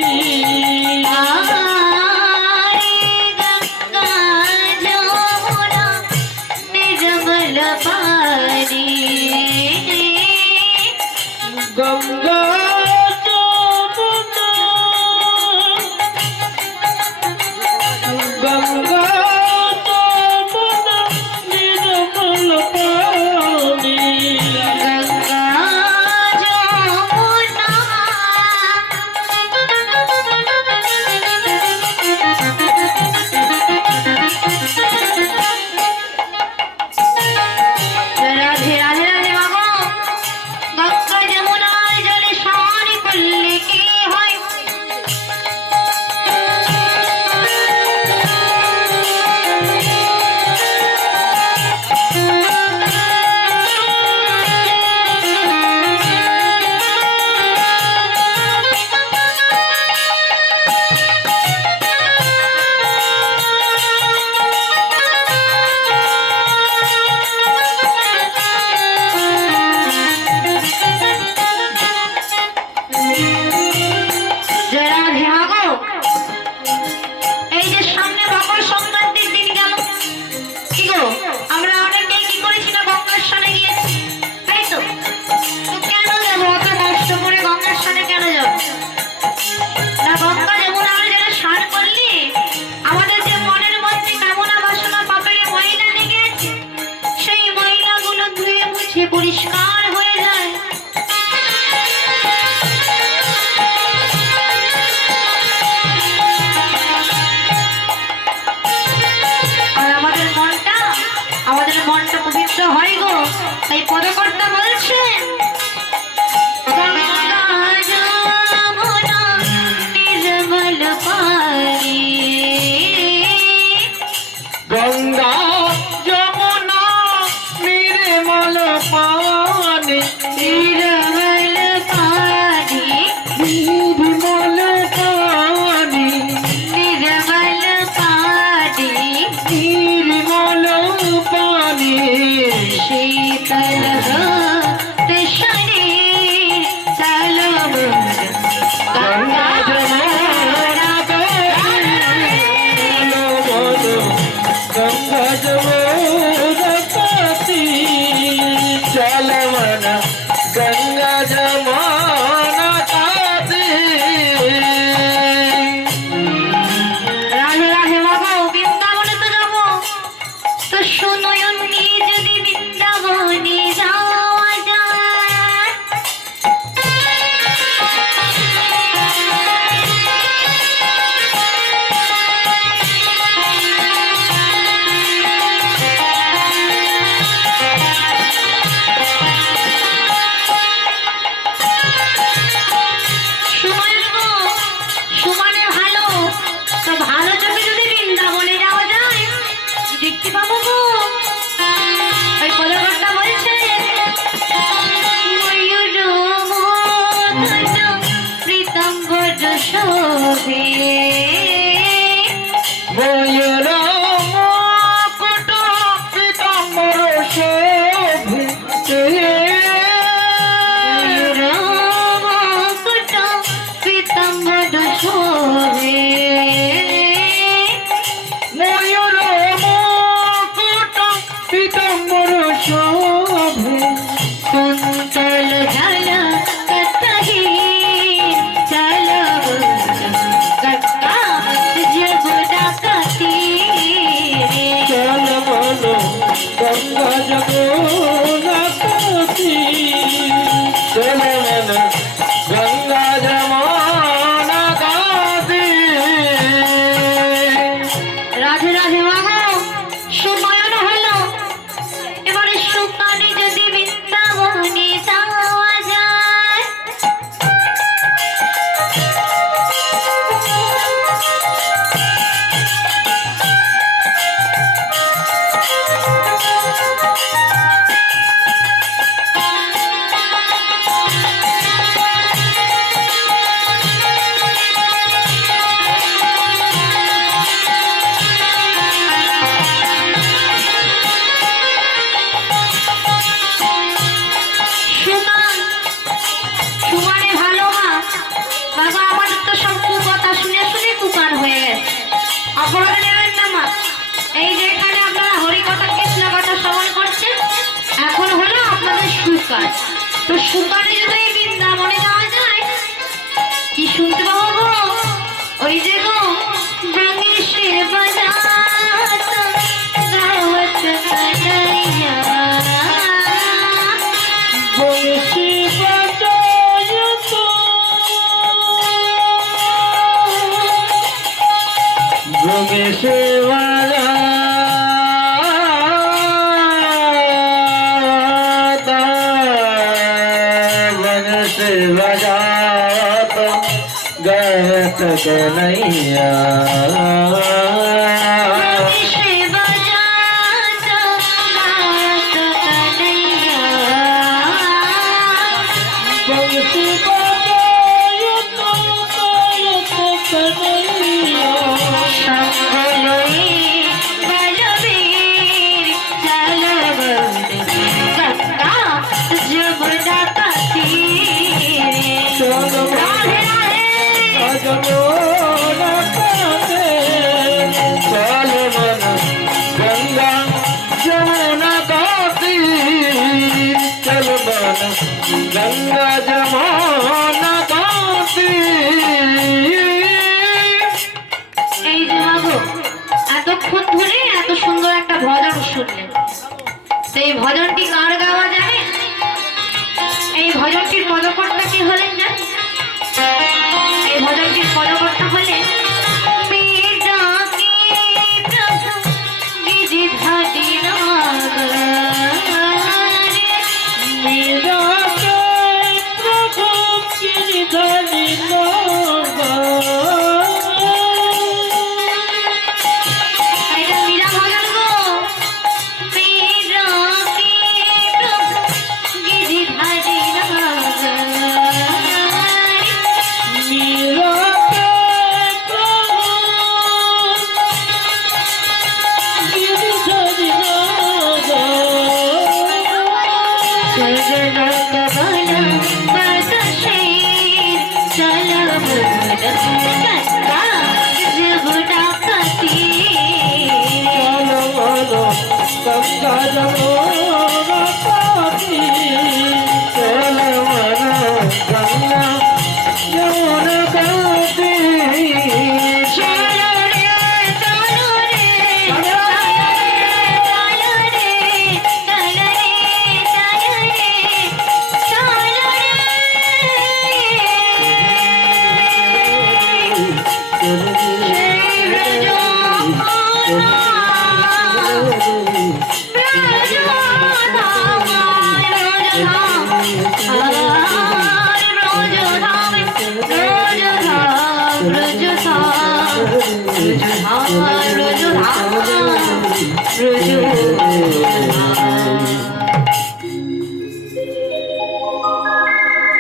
आरे गंगा जमुना निर्मल पानी गंगा गंगा जमुना निर्मल पानी गंगा जमुना निर्मल पानी निर्मल पानी निर्मल पानी शीतल होत शरीर चलो गंगा जमुना गंगा जमुना काती चल मन गंगा जमुना काती রাধে রাধে বাবা বৃন্দাবনে তো যাবো তো সুনয়ন নিয়ে যদি বৃন্দাবনে যাওয়া যায় সুনয়ন গো সুমনে ভালো তো ভালো চোখে যদি বৃন্দাবনে যাওয়া যায় কি দেখতে পাবো গো ওই পদকর্তা বলছে ময়ূর মোহন প্রীতম্বর শোভে ময়ূর মুকুট পীতাম্বর শোভে ময়ূর মুকুট প্রীতম্বর শোভে ময়ূর মুকুট পীতাম্বর শোভে কুন্তল ঝল কতহি চল গঙ্গা যমুনা কাতি চল বলো গঙ্গা যমুনা কাতি চল মন গঙ্গা যমুনা কাতি রাধে রাধে মাগো সুনয়ন হলো এবারে সুকানে যদি বৃন্দাবনে যাওয়া যায় সুমান সুমানে ভালো মা বাবা আমাদের তো সব কথা শুনে শুনে কুকার হয়ে গেছে অপরাধ নেবেন না মা এই যে এখানে আপনারা হরি কথা কৃষ্ণ কথা শ্রবণ করছেন এখন হলো আপনাদের সুকার তো সুকারে যদি এই বৃন্দাবনে যাওয়া যায় কি শুনতে পাবো গো ওই যে গো বাংশে বাজাত গাওয়াত কানাইয়া বংশী বাজায়ত বংশী বাজায়ত বংশী বাজায়ত গায়ত কনैया বাংশে বাজাত গাওয়াত কানাইয়া বংশী বাজায়ত গায়ত কনैया সঙ্গলয়ে বলবীর চলবন্দ গঙ্গা যমুনা কাতি চল রাধে রাধে যমুনা কাতে চল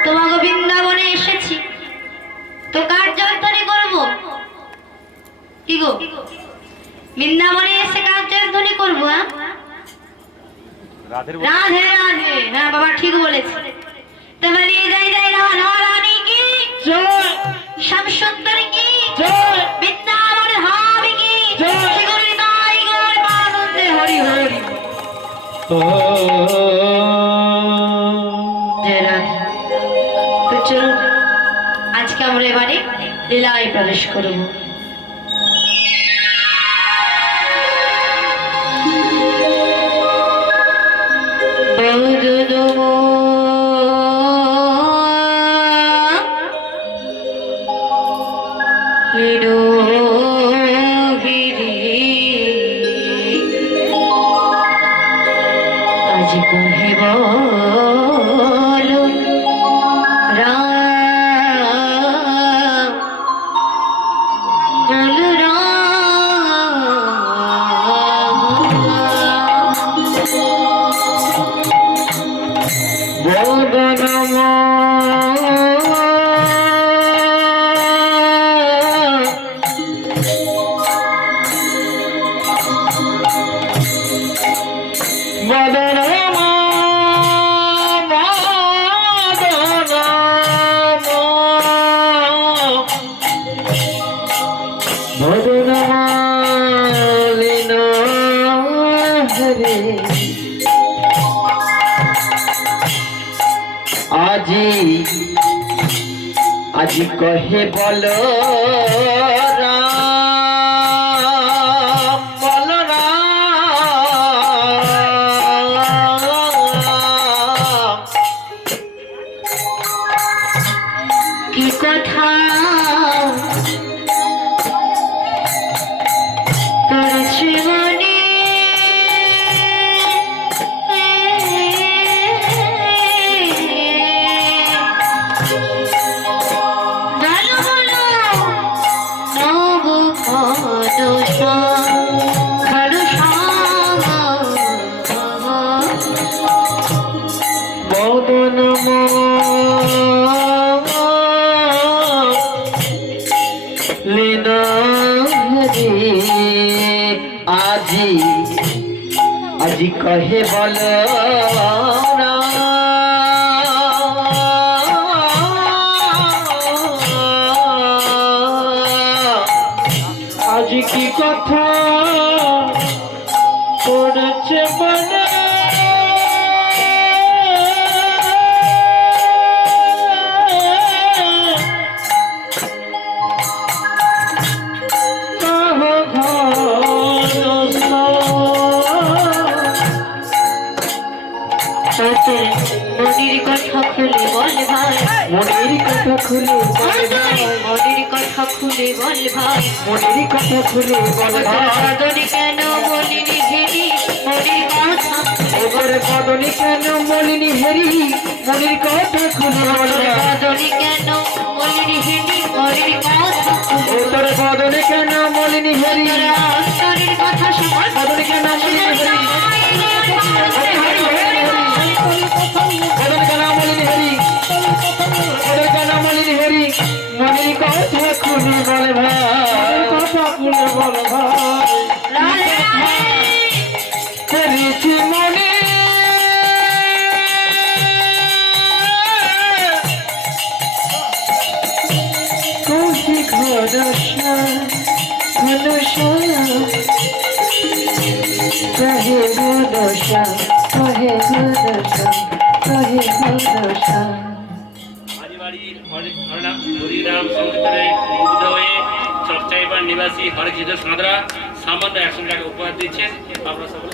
তোমাকে বৃন্দাবনে এসেছি তো কার জয়ধ্বনি করব? কি গো, বৃন্দাবনে এসে কার জয়ধ্বনি করবো? রাধে রাধে। হ্যাঁ বাবা ঠিক বলেছে। তো বলিয়ে যাই যাই রাধা রানী কি জয়, শ্যাম সুন্দর কি জয়, বৃন্দাবন ধামে কি জয়, শ্রী তাই গৌর আনন্দে হরি হরি। জয় রাধে। তো চলুন আজকে আমরা এবারে লীলায় প্রবেশ করব। আজি কহে বলো রাম, বলো রাম, কি কথা তোর জীবনে আজি কহে বলো আজি কি কথা পড়েছে মনে, মনির কথা খুলে বল ভাই, মনের কথা খুলে বল ভাই, মনির কথা খুলে বল ভাই, মনের কথা খুলে বল ভাই, বদনি কেন বলিনি হেরি মনির কথা, ওরে বদনি কেন বলিনি হেরি মনের কথা খুলে বল ভাই, বদনি কেন বলিনি হেরি মনির কথা, ওরে বদনি কেন বলিনি হেরি অন্তরের কথা শোন, বদনি কেন বলিনি হেরি, মনের কথা খুলে বল ভাই, কথা খুলে বল ভাই, করেছি মনে কৌশি ঘনশা ঘনশা कहे गुदशा कहे गुदशा कहे गुदशा বাড়ির হরিনাম সংকীর্তনে মুগ্ধ হয়ে চকচাইবার নিবাসী হরিকৃষ্ণ সাঁতরা সামান্য 100 টাকা উপহার দিচ্ছেন আপনারা সকলে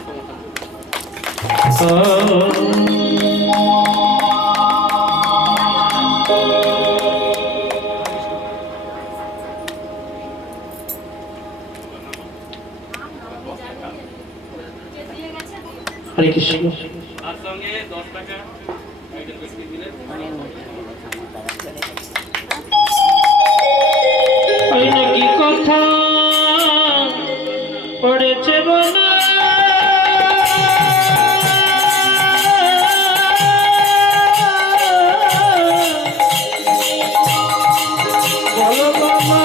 हरे कृष्ण তার সঙ্গে 10 টাকা একজন ব্যক্তি দিলেন কি কথা পড়েছে বনা বলো বাবা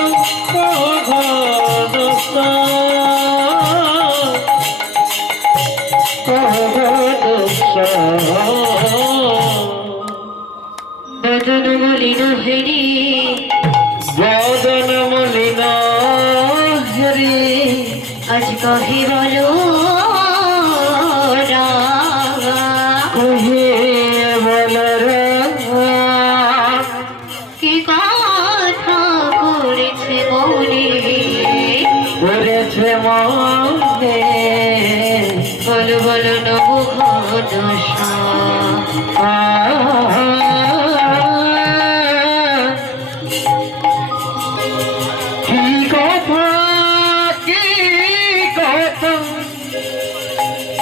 বদন মলিন হরি বদন মলিন হরি আজ কহে বলো কহে বল কি কথা করেছে মনে করেছে মনে বলো বলো নব দশা কি কথা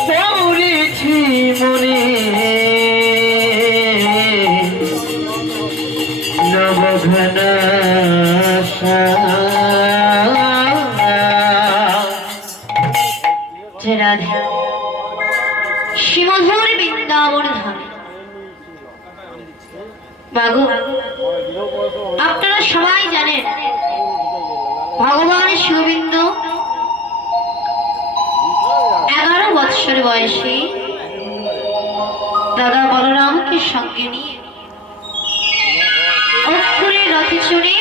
পড়েছি মনে নবঘন যে রাধে শিমধুর বৃন্দাবন ধামে বাগু আপনারা সবাই জানেন ভগবান শিববিন্দ 11 বৎসর বয়সে দাদা বলরামকে সঙ্গে নিয়ে অক্ষরে রথে চড়ে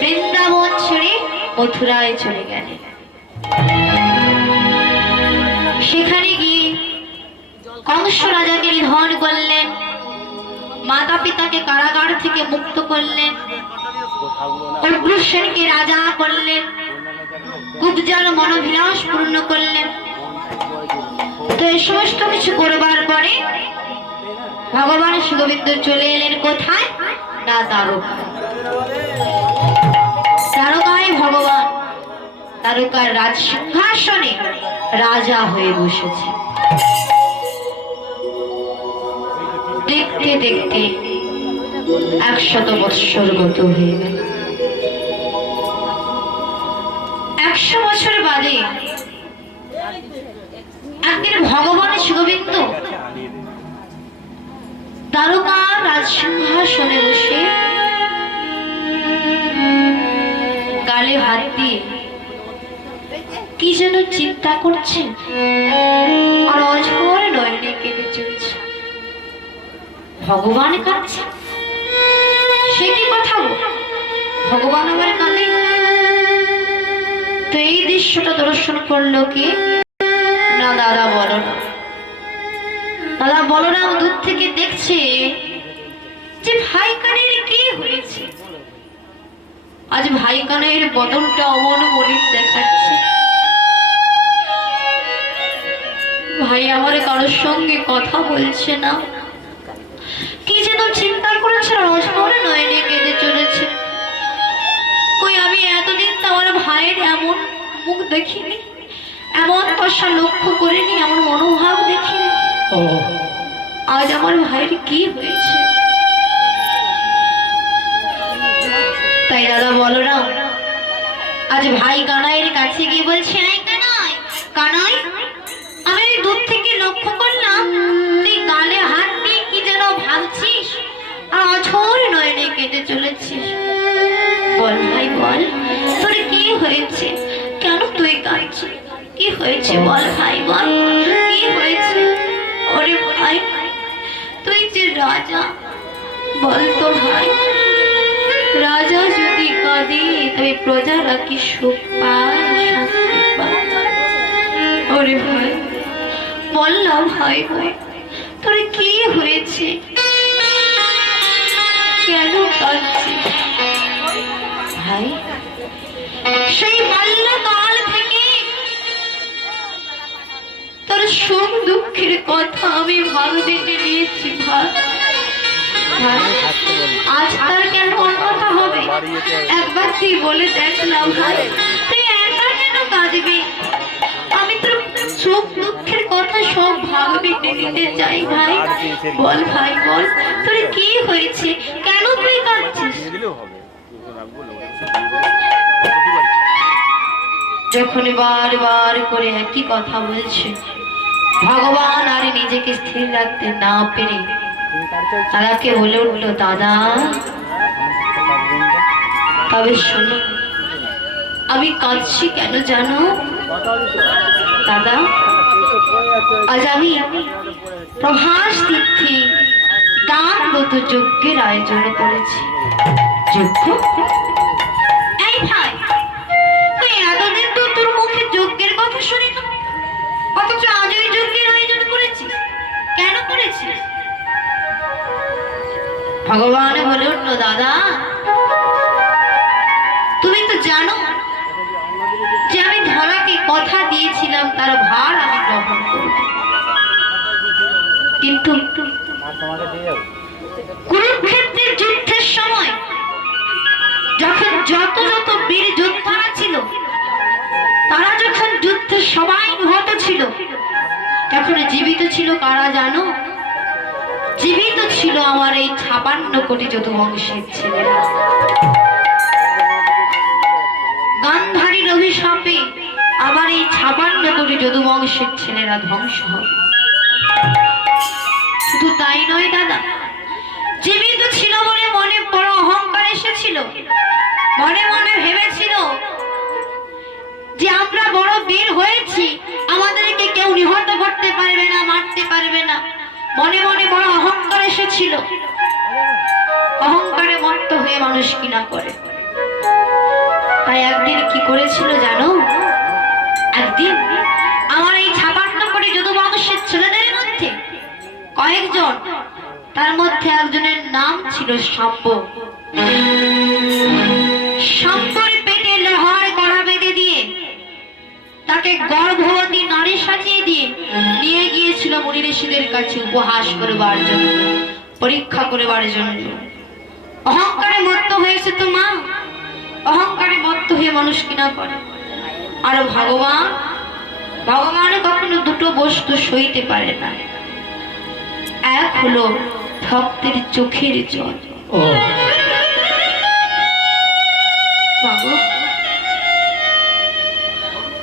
বৃন্দাবন ছেড়ে মথুরায় চলে গেলেন। সেখানে গিয়ে কংস রাজাকে নিধন করলেন, মাতা পিতাকে কারাগার থেকে মুক্ত করলেন, অগ্রসেনকে রাজা করলেন, কুব্জার মনোবিলাস পূর্ণ করলেন। তো এই সমস্ত কিছু করবার পরে ভগবান শিববিন্দ চলে এলেন কোথায় না দ্বারকায়। দ্বারকায় ভগবান দ্বারকার রাজ সিংহাসনে রাজা হয়ে বসেছে। দেখতে দেখতে 100 বৎসর গত হয়ে গেল। 100 বছর বাদে একদিন ভগবান শিববিন্দ দ্বারকার রাজ সিংহাসনে বসে গালে হাত দিয়ে কি যেন চিন্তা করছেন আর অঝোর নয়নে কেঁদে চলছে। ভগবান কাঁদছে, সে কি কথা গো, ভগবান আবার কাঁদে? তো এই দৃশ্যটা দর্শন করলো কি না দাদা বলরাম। দাদা বলরাম দূর থেকে দেখছে যে ভাই কানের কি হয়েছে। আজ ভাই কানের বদনটা অমন মলিন দেখাচ্ছে। ভাই আমার কারোর সঙ্গে কথা বলছে না, কি যেন চিন্তা করেছে, রসমরে নয়নে কেঁদে চলেছে। কই আমি এতদিন তো আমার ভাইয়ের এমন মুখ দেখিনি, এমন দশা লক্ষ্য করিনি, এমন মনোভাব দেখিনি। আজ আমার ভাইয়ের কি হয়েছে? তাই দাদা বলরাম আজ ভাই কানাইয়ের কাছে গিয়ে বলছে, আই কানাই, কানাই, আমি দূর থেকে লক্ষ্য করলাম তুই গালে হাত দিয়ে কি যেন ভাবছিস আর অঝোর নয়নে কেঁদে চলেছিস। বল ভাই বল, তোর কি হয়েছে, কেন তুই কাঁদছিস, কি হয়েছে বল ভাই বল, কি হয়েছে? ওরে ভাই তুই যে রাজা, বল তো ভাই, রাজা যদি কাঁদে তবে প্রজারা কি সুখ পায়, শান্তি পায়? বললাম ভাই ভাই তোর কি হয়েছে, কেন কাঁদছিস? ভাই সেই বাল্যকাল থেকে তোর সুখ দুঃখের কথা আমি ভাবতে নিয়েছি ভাই। আজ তার কেন কথা হবে? একবার তুই বলে দেখ না ভাই, তুই একা কেন কাঁদবি? আমি তোর সুখ দুঃখের কথা সব ভাববে নিতে চাই ভাই। বল ভাই বল, তোর কি হয়েছে, কেন তুই কাঁদছিস? যখন বারবার করে একই কথা বলছে, ভগবান আর নিজেকে স্থির রাখতে না পেরে দাদাকে বলে উঠলো, দাদা তবে শোনো, আমি কাঁদছি কেন জানো? দাদা আজ আমি প্রভাস তীর্থে দানগত যজ্ঞের আয়োজন করেছি। যজ্ঞ? এই ভাই তুই এতদিন তো তোর মুখে যজ্ঞের কথা শুনি না, অথচ আজ ওই যজ্ঞের আয়োজন করেছিস, কেন করেছিস? ভগবান বলে উঠলো, দাদা তুমি তো জানো যে আমি ধরাকে কথা দিয়েছিলাম তার ভার আমি গ্রহণ করব, কিন্তু কুরুক্ষেত্রের যুদ্ধের সময় যখন যত যত বীর যোদ্ধারা ছিল তারা যখন যুদ্ধে সবাই নিহত ছিল, তখন জীবিত ছিল কারা জানো? জীবিত ছিল আমার এই 56 কোটি যদুবংশের ছেলেরা। গান্ধারীর অভিশাপে আমার এই 56 কোটি যদুবংশের ছেলেরা ধ্বংস হবে। শুধু তাই নয় দাদা, জীবিত ছিল বলে মনে বড় অহংকার এসেছিল, মনে মনে ভেবেছিল যে আমরা বড় বীর হয়েছি, আমাদেরকে কেউ নিহত করতে পারবে না, মারতে পারবে না। মনে মনে বড় অহংকার এসেছিল। অহংকারে মত্ত হয়ে মানুষ কি না করে। তাই একদিন কি করেছিল জানো? একদিন আমার এই 56 কোটি যদুবংশের ছেলেদের মধ্যে কয়েকজন, তার মধ্যে একজনের নাম ছিল শাম্ব। শাম্বর পেটে লোহার গড়া বেঁধে দিয়ে তাকে গর্ভবতী নারী সাজিয়ে দিয়ে নিয়ে গিয়েছিল মুনি ঋষিদের কাছে উপহাস করবার জন্য, পরীক্ষা করবার জন্য। অহংকারে মত্ত হয়েছে তো মা, অহংকারে মত্ত হয়ে মানুষ কিনা করে। আর ভগবান কখনো দুটো বস্তু সইতে পারে না। এক হলো ভক্তের চোখের জল।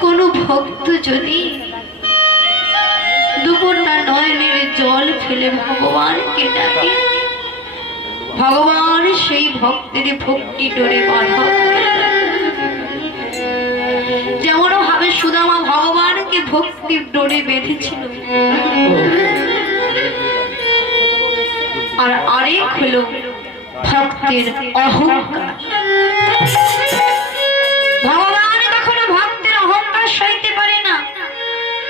কোন ভক্ত যদি দুপুরটা নয়নের জল ফেলে ভগবানকে ডাকে, ভগবান সেই ভক্তের ভক্তি ডোরে বাঁধা। যেমন ভাবে সুদামা ভগবানকে ভক্তির ডোরে বেঁধেছিল। আর আরেক হলো ভক্তের অহংকার। ভগবান কখনো ভক্তের অহংকার সইতে পারে না।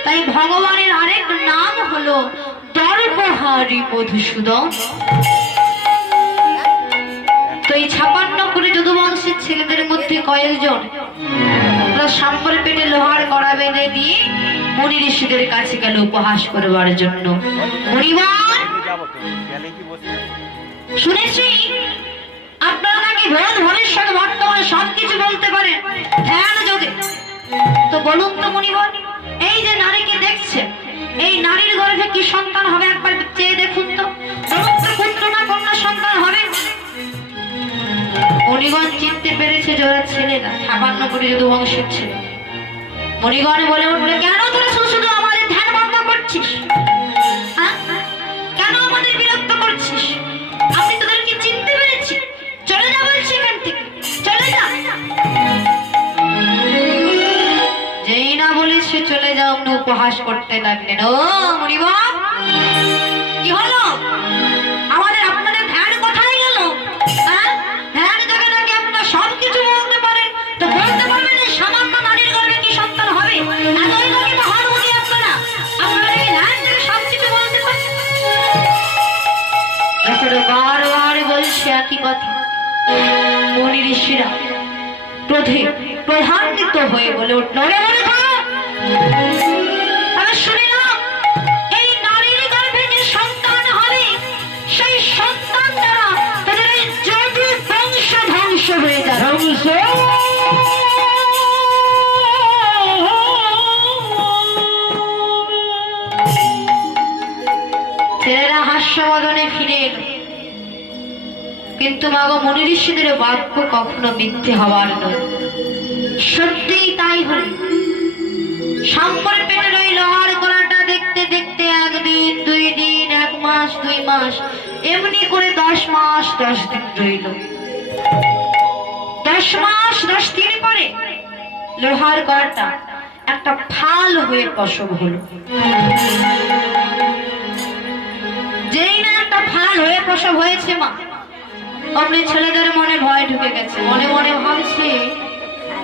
তাই ভগবানের আরেক নাম হলো দর্পহারী মধুসূদন। তো এই 56 কোটি যদুবংশের ছেলেদের মধ্যে কয়েকজন শাম্বর পেটে লোহার গড়া বেঁধে দিয়ে মুনি ঋষিদের কাছে গেল উপহাস করবার জন্য। মুনিগণ শুনেছি আপনারা নাকি ভেদ ভবিষ্যৎ বর্তমানে সবকিছু বলতে পারেন ধ্যান যোগে। তো বলুন তো মুনিগণ, এই যে নারীকে দেখছেন, এই নারীর গর্ভে কি সন্তান হবে একবার চেয়ে দেখুন তো, বলুন তো পুত্র না কন্যা সন্তান হবে? মুনিগণ চিনতে পেরেছে যে ওরা ছেলেরা 56 কোটি যদুবংশের ছেলে। মুনিগণ বলে উঠলে, কেন তোরা শুধু শুধু আমাদের ধ্যান ভঙ্গ করছিস? কেন আমাদের বিরক্ত করছিস? আমি তোদেরকে চিনতে পেরেছি, চলে যা বলছি এখান থেকে, চলে যা। যেই না বলেছে চলে যাও, আপনি উপহাস করতে লাগলেন। ও মুনিগণ কি হলো? আমাদের আপনাদের ধ্যান কোথায় গেল? ধ্যান জায়গা নাকি আপনারা সবকিছু বলতে পারেন, তো বলতে পারবেন যে সামান্য নারীর গর্ভে কি সন্তান হবে? এতই নাকি মহান মুনি আপনারা? আপনারা কি ধ্যান ঋষিরা প্রধান্বিত হয়ে বলে উঠল, আমি শুনিলাম এই নারীর গর্ভে যে সন্তান হবে সেই সন্তান দ্বারা তাদের এই যদু বংশ ধ্বংস হয়ে যাবে। ছেলেরা হাস্যবদনে ফিরে এলো, কিন্তু মাগো মুনি ঋষিদের বাক্য কখনো মিথ্যে হবার নয়, সত্যিই তাই হল। সাম্বর পেটের ওই লোহার গলাটা দেখতে দেখতে 1 দিন 2 দিন 1 মাস 2 মাস এমনি করে 10 মাস 10 দিন রইল। 10 মাস 10 দিন পরে লোহার গলাটা একটা ফাল হয়ে প্রসব হলো। যেই না একটা ফাল হয়ে প্রসব হয়েছে মা, অমনি ছেলেদের মনে ভয় ঢুকে গেছে, মনে মনে ভাবছে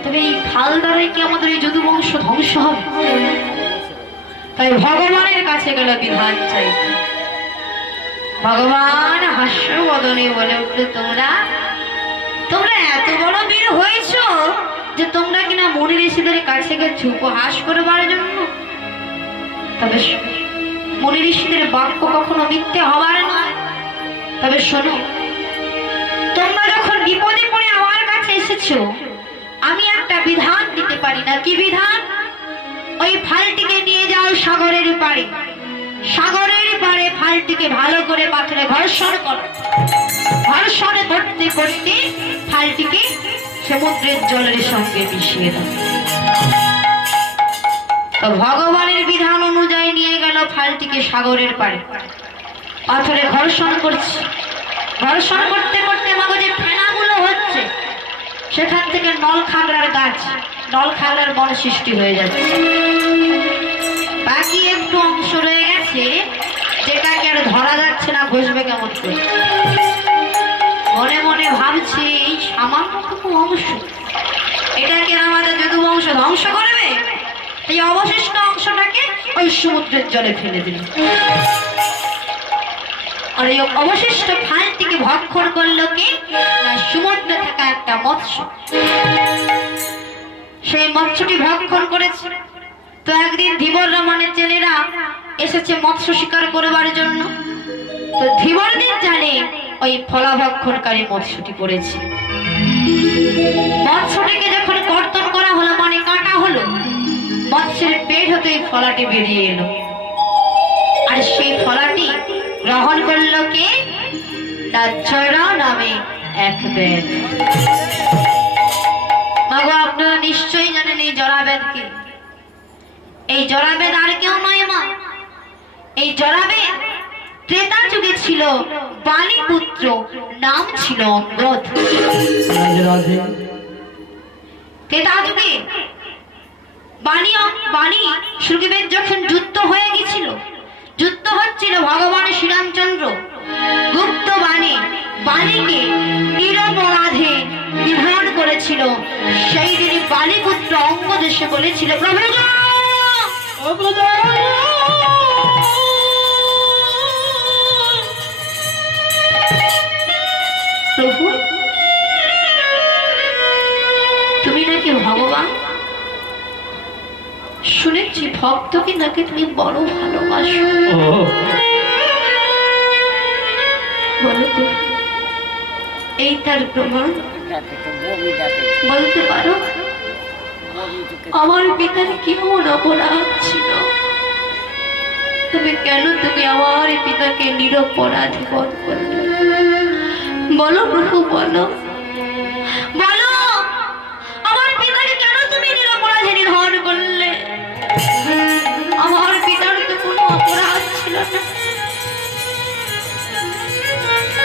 তবে এই ফাল দ্বারাই কি আমাদের এই যদু বংশ ধ্বংস হবে? তাই ভগবানের কাছে গেল বিধান চাই। ভগবান হাস্যবদনে বলে উঠল, তোমরা এত বড় বীর হয়েছ যে তোমরা কিনা মুনি ঋষিদের কাছে গেছো উপহাস করবার জন্য। তবে মুনি ঋষিদের বাক্য কখনো মিথ্যে হবার নয়। তবে শোনো, তোমরা যখন বিপদে পড়ে আমার কাছে এসেছো, আমি একটা বিধান দিতে পারি না। কি বিধান? ওই ফালটিকে নিয়ে যাও সাগরের পাড়ে, সাগরের পাড়ে ফালটিকে ভালো করে পাথরে ঘর্ষণ করো। ঘর্ষণ করতে করতে ফালটিকে সমুদ্রের জলের সঙ্গে মিশিয়ে দাও। তো ভগবানের বিধান অনুযায়ী নিয়ে গেল ফালটিকে সাগরের পাড়ে, পাথরে ঘর্ষণ করছে। ঘর্ষণ করতে করতে মাগো যে ফেনাগুলো হচ্ছে, সেখান থেকে নলখাগড়ার গাছ, নলখাগড়ার বন সৃষ্টি হয়ে যাচ্ছে। বাকি একটু অংশ রয়ে গেছে যেটাকে আর ধরা যাচ্ছে না, ঘষবে কেমন করে। মনে মনে ভাবছে এই সামান্যটুকু অংশ, এটাকে আমাদের যদু বংশ ধ্বংস করবে। এই অবশিষ্ট অংশটাকে ওই সমুদ্রের জলে ফেলে দিল। আর এই অবশিষ্ট ফালটিকে ভক্ষণ করলো কে? না, সমুদ্রে থাকা একটা মৎস্য। সেই মৎস্যটি ভক্ষণ করেছে। তো একদিন ধীবর রমণের ছেলেরা এসেছে মৎস্য শিকার করবার জন্য। তো ধীবরদের জালে ওই ফলা ভক্ষণকারী মৎস্যটি পড়েছে। মৎস্যটিকে যখন কর্তন করা হলো, মানে কাটা হলো, মৎস্যের পেট হতে ফলাটি বেরিয়ে এলো। আর সেই ফলাটি গ্রহণ করলো কে? জরা নামে এক বেদ। মাগো, আপনারা নিশ্চয়ই জানেন এই জরাবেদ কি। এই জরাবেদ আর কেউ নয় মা, এই জরাবেদ ত্রেতা যুগে ছিল বালি পুত্র, নাম ছিল অঙ্গদ। ত্রেতা যুগে বাণী সুগ্রীবের যখন যুদ্ধ হয়ে গেছিল, যুদ্ধ হচ্ছিল, ভগবান শ্রীরামচন্দ্র গুপ্ত বাণীকে নিরপরাধে নিধন করেছিল। সেই দিনে বালিপুত্র অঙ্গদ এসে বলেছিল, প্রভু তুমি নাকি ভগবান, শুনেছি ভক্তকে নাকি তুমি বড় ভালোবাসো। বলো তো, এই তার প্রমাণ? বলতে পারো আমার পিতার কেমন অপরাধ ছিল? তুমি আমার পিতাকে নিরপরাধী বধ করলে? বলো প্রভু, বলো বলো, আমার পিতাকে কেন তুমি নিরপরাধী নিধন করলে? আমার পিতার তো কোনো অপরাধ ছিল না।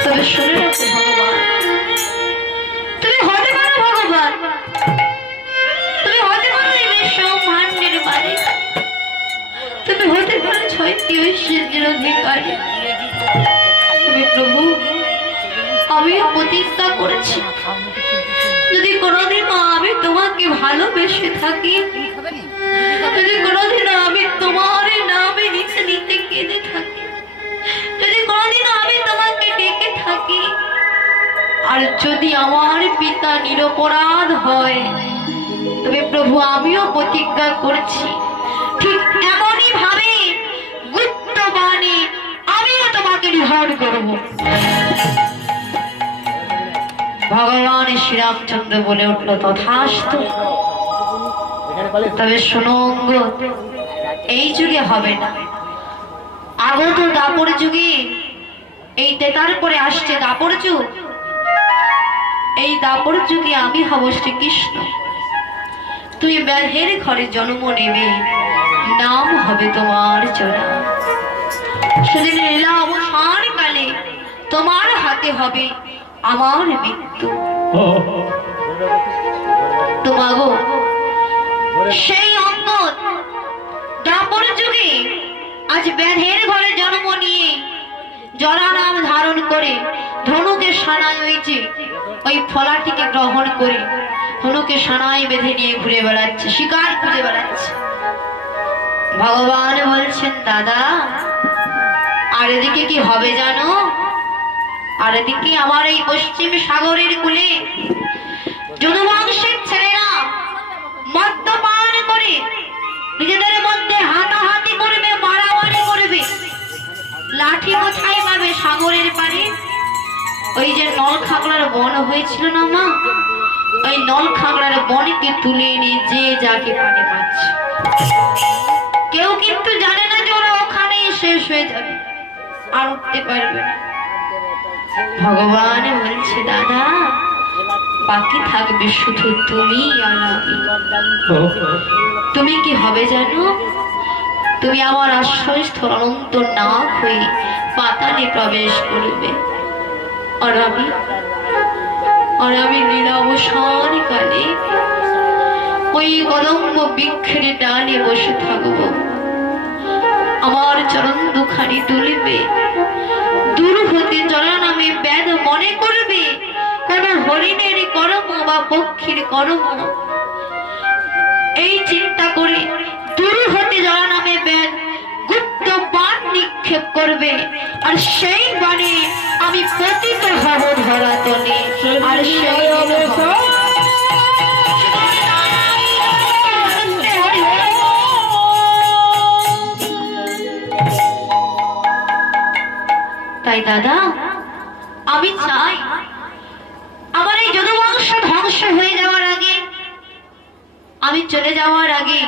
তবে শুনে রাখো ভগবান, তুমি হতে পারো ভগবান, তুমি হতে পারো এই বিশ্ব ব্রহ্মাণ্ডের মালিক, তুমি হতে পারো ছয়টি ঐশ্বর্যের অধিকারী। তুমি প্রভু, আমি প্রতিজ্ঞা করেছি, যদি কোনোদিনও আমি তোমাকে ভালোবেসে থাকি, যদি কোনোদিনও আমি তোমার নামে নিচে নিতে কেঁদে থাকি, যদি কোনোদিনও আমি তোমাকে ডেকে থাকি, আর যদি আমার পিতা নিরপরাধ হয়, তবে প্রভু আমিও প্রতিজ্ঞা করছি ঠিক এমনই ভাবে গুপ্ত বাণী আমিও তোমাকে নিধন করব। ভগবান শ্রীরামচন্দ্র বলে উঠল, তথাস্তু। তবে শোনো অঙ্গদ, এই যুগে হবে না, আগত দাপর যুগে, এই তেতার পরে আসছে দাপর যুগ, এই দাপর যুগে আমি হব শ্রীকৃষ্ণ। তুমি ব্যাধের ঘরে জন্ম নেবে, নাম হবে তোমার চোরা। সেদিন লীলা অবসান কালে তোমার হাতে হবে আমার মৃত্যু। তোমাগো সেই অঙ্গদ দাপর যুগে আজ ব্যাধের ঘরে জন্ম নিয়ে জরা নাম ধারণ করে ধনুকে সানায় হয়েছে, ওই ফলাটিকে গ্রহণ করে ধনুকে সানায় বেঁধে নিয়ে ঘুরে বেড়াচ্ছে, শিকার খুঁজে বেড়াচ্ছে। ভগবান বলছেন, দাদা আর এদিকে কি হবে জানো? আর এদিকে আমার এই পশ্চিম সাগরের কূলে যদুবংশের ছেলেরা মদ্যপান করে নিজেদের মধ্যে হাতাহাতি করবে, মারামারি করবে। লাঠি কোথায় পাবে সাগরের পারে? ওই যে নল খাগড়ার বন হয়েছিল না মা, ওই নল খাগড়ার বনকে তুলে নিয়ে যে যাকে পানে পাচ্ছে। কেউ কিন্তু জানে না যে ওরা ওখানে শেষ হয়ে যাবে, আর উঠতে পারবে না। ভগবান বলছে, দাদা বাকি থাকবে শুধু তুমি আর আমি। তুমি কি হবে জানো? তুমি আমার আশ্রয়স্থল অনন্ত নাগ হয়ে পাতালে প্রবেশ করবে, আর আমি লীলা অবসান কালে ওই কদম্ব বৃক্ষের ডালে বসে থাকবো। আমার চরণ দুখানি তুলবে, দূর হতে জলা নামে ব্যাধ মনে করবে কোন হরিণের কর্ম বা পক্ষীর কর্ম। এই চিন্তা করে দূর হতে জলা নামে ব্যাধ গুপ্ত বাণ নিক্ষেপ করবে, আর সেই বাণে আমি পতিত হব ধরাতলে। আর সেই তাই দাদা আমি চাই আমার এই যদুবংশ ধ্বংস হয়ে যাওয়ার আগে, আমি চলে যাওয়ার আগে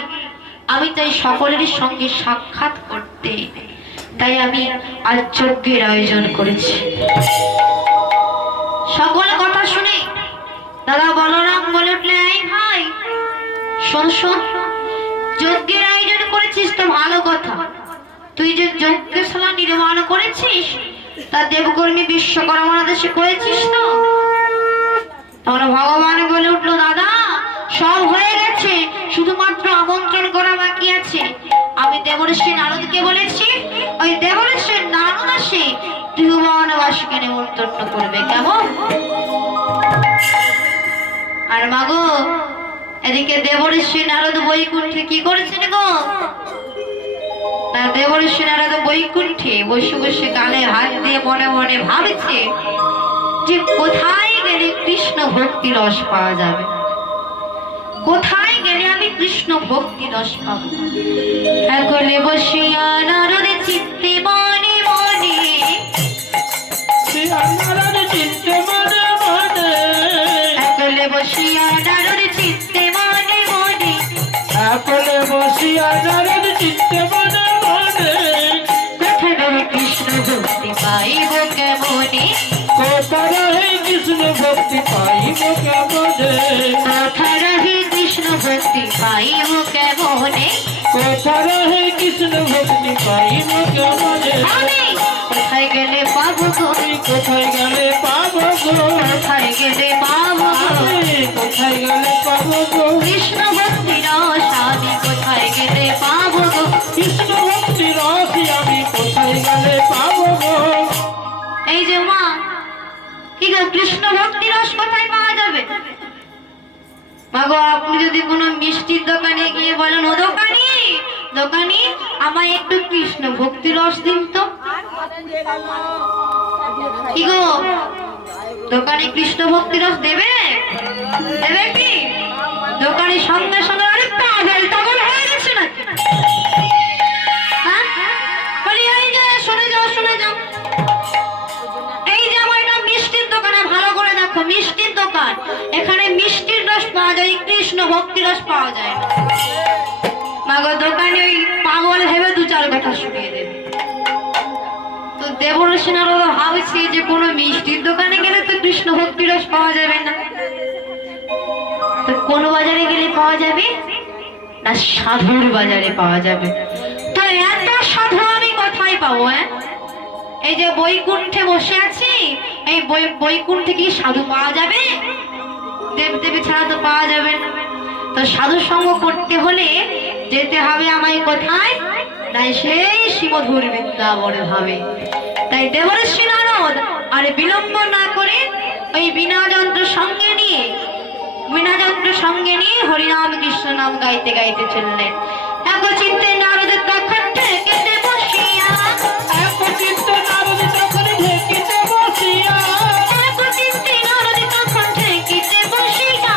আমি চাই সকলের সঙ্গে সাক্ষাৎ করতে। তাই আমি আজ যজ্ঞের আয়োজন করেছি। সকল কথা শুনে দাদা বলরাম বলে উঠলে, এই ভাই শোন শোন, যজ্ঞের আয়োজন করেছিস তো ভালো কথা, তুই যে যজ্ঞশালা নির্মাণ করেছিস তা দেবকর্মী বিশ্বকর্মা দেশে করেছিস তো? তখন ভগবান বলে উঠলো, দাদা সব হয়ে গেছে, শুধুমাত্র আমন্ত্রণ করা বাকি আছে। আমি দেবর্ষি নারদকে বলেছি, ওই দেবর্ষি নারদ আসে ত্রিভুবনবাসীকে নিমন্ত্রণ করবে, কেমন? আর মাগো এদিকে দেবর্ষি নারদ বৈকুণ্ঠে কি করেছেন গো? দেবর্ষি নারদ বৈকুণ্ঠে বসে বসে গালে হাত দিয়ে মনে মনে ভাবছে যে কোথায় গেলে কৃষ্ণ ভক্তি রস পাওয়া যাবে, কোথায় গেলে আমি কৃষ্ণ ভক্তি রস পাবো। একলে বসিয়া নারদ চিত্তে মনে মনে, একলে বসিয়া নারদ চিত্তে মনে মনে, একলে বসিয়া নারদ চিত্তে মনে মনে, কোথায় কৃষ্ণ ভক্তি পাইব কেমনে, কোথায় কৃষ্ণ ভক্তি পাইব কেমনে, কোথায় কৃষ্ণ ভক্তি পাইব কেমনে, কোথায় কৃষ্ণ ভক্তি পাইব কেমনে, কোথায় গেলে পাবো গো, কোথায় গেলে পাবো গো, কোথায় গেলে পাবো গো, কোথায় গেলে পাবো গো, কৃষ্ণ ভক্তি রস আমি কোথায় গেলে পাবো গো, কৃষ্ণ ভক্তি রস আমি কোথায় গেলে পাবো গো। এই যে মা, কি গো কৃষ্ণ ভক্তি রস কোথায় পাওয়া যাবে? মাগো আপনি যদি কোনো মিষ্টির দোকানে গিয়ে বলেন, ও দোকানি দোকানি আমায় একটু কৃষ্ণ ভক্তি রস দিন তো, কি গো দোকানে কৃষ্ণ ভক্তি রস দেবে? দেবে কি? দোকানে সঙ্গে সঙ্গে আরে পাগল টাগল হয়ে গেছে নাকি? হ্যাঁ? বলি এই যে শুনে যাও শুনে যাও, এই যে আমার এটা মিষ্টির দোকানে, ভালো করে দেখো মিষ্টির দোকান, এখানে মিষ্টির রস পাওয়া যায়, কৃষ্ণ ভক্তি রস পাওয়া যায় না। মাগো দোকানে ওই পাগল ভেবে দু চার কথা শুনিয়ে দেবে। তো দেবর্ষি নারদ ভাবছে যে কোনো মিষ্টির দোকানে গেলে তো কৃষ্ণ ভক্তি রস পাওয়া যাবে না, তো কোন বাজারে গেলে পাওয়া যাবে? না সাধুর বাজারে পাওয়া যাবে। তো এত সাধু আমি কোথায় পাবো? এই যে বৈকুণ্ঠে বসে আছি, এই বৈকুণ্ঠে কি সাধু পাওয়া যাবে? দেবদেবী ছাড়া তো পাওয়া যাবে না। তো সাধু সঙ্গ করতে হলে যেতে হবে আমায় কোথায়? তাই সেই শিবধুর বৃন্দাবনে ভাবে। তাই দেবর্ষি নারদ আর বিলম্ব না করে ওই বীণা যন্ত্র সঙ্গে নিয়ে হরিনাম কৃষ্ণ নাম গাইতে গাইতে চললেন। এক চিত্তে নারদ তখন ঢেকিতে বসিয়া, এক চিত্তে নারদ তখন ঢেকিতে বসিয়া, এক চিত্তে নারদ তখন ঢেকিতে বসিয়া,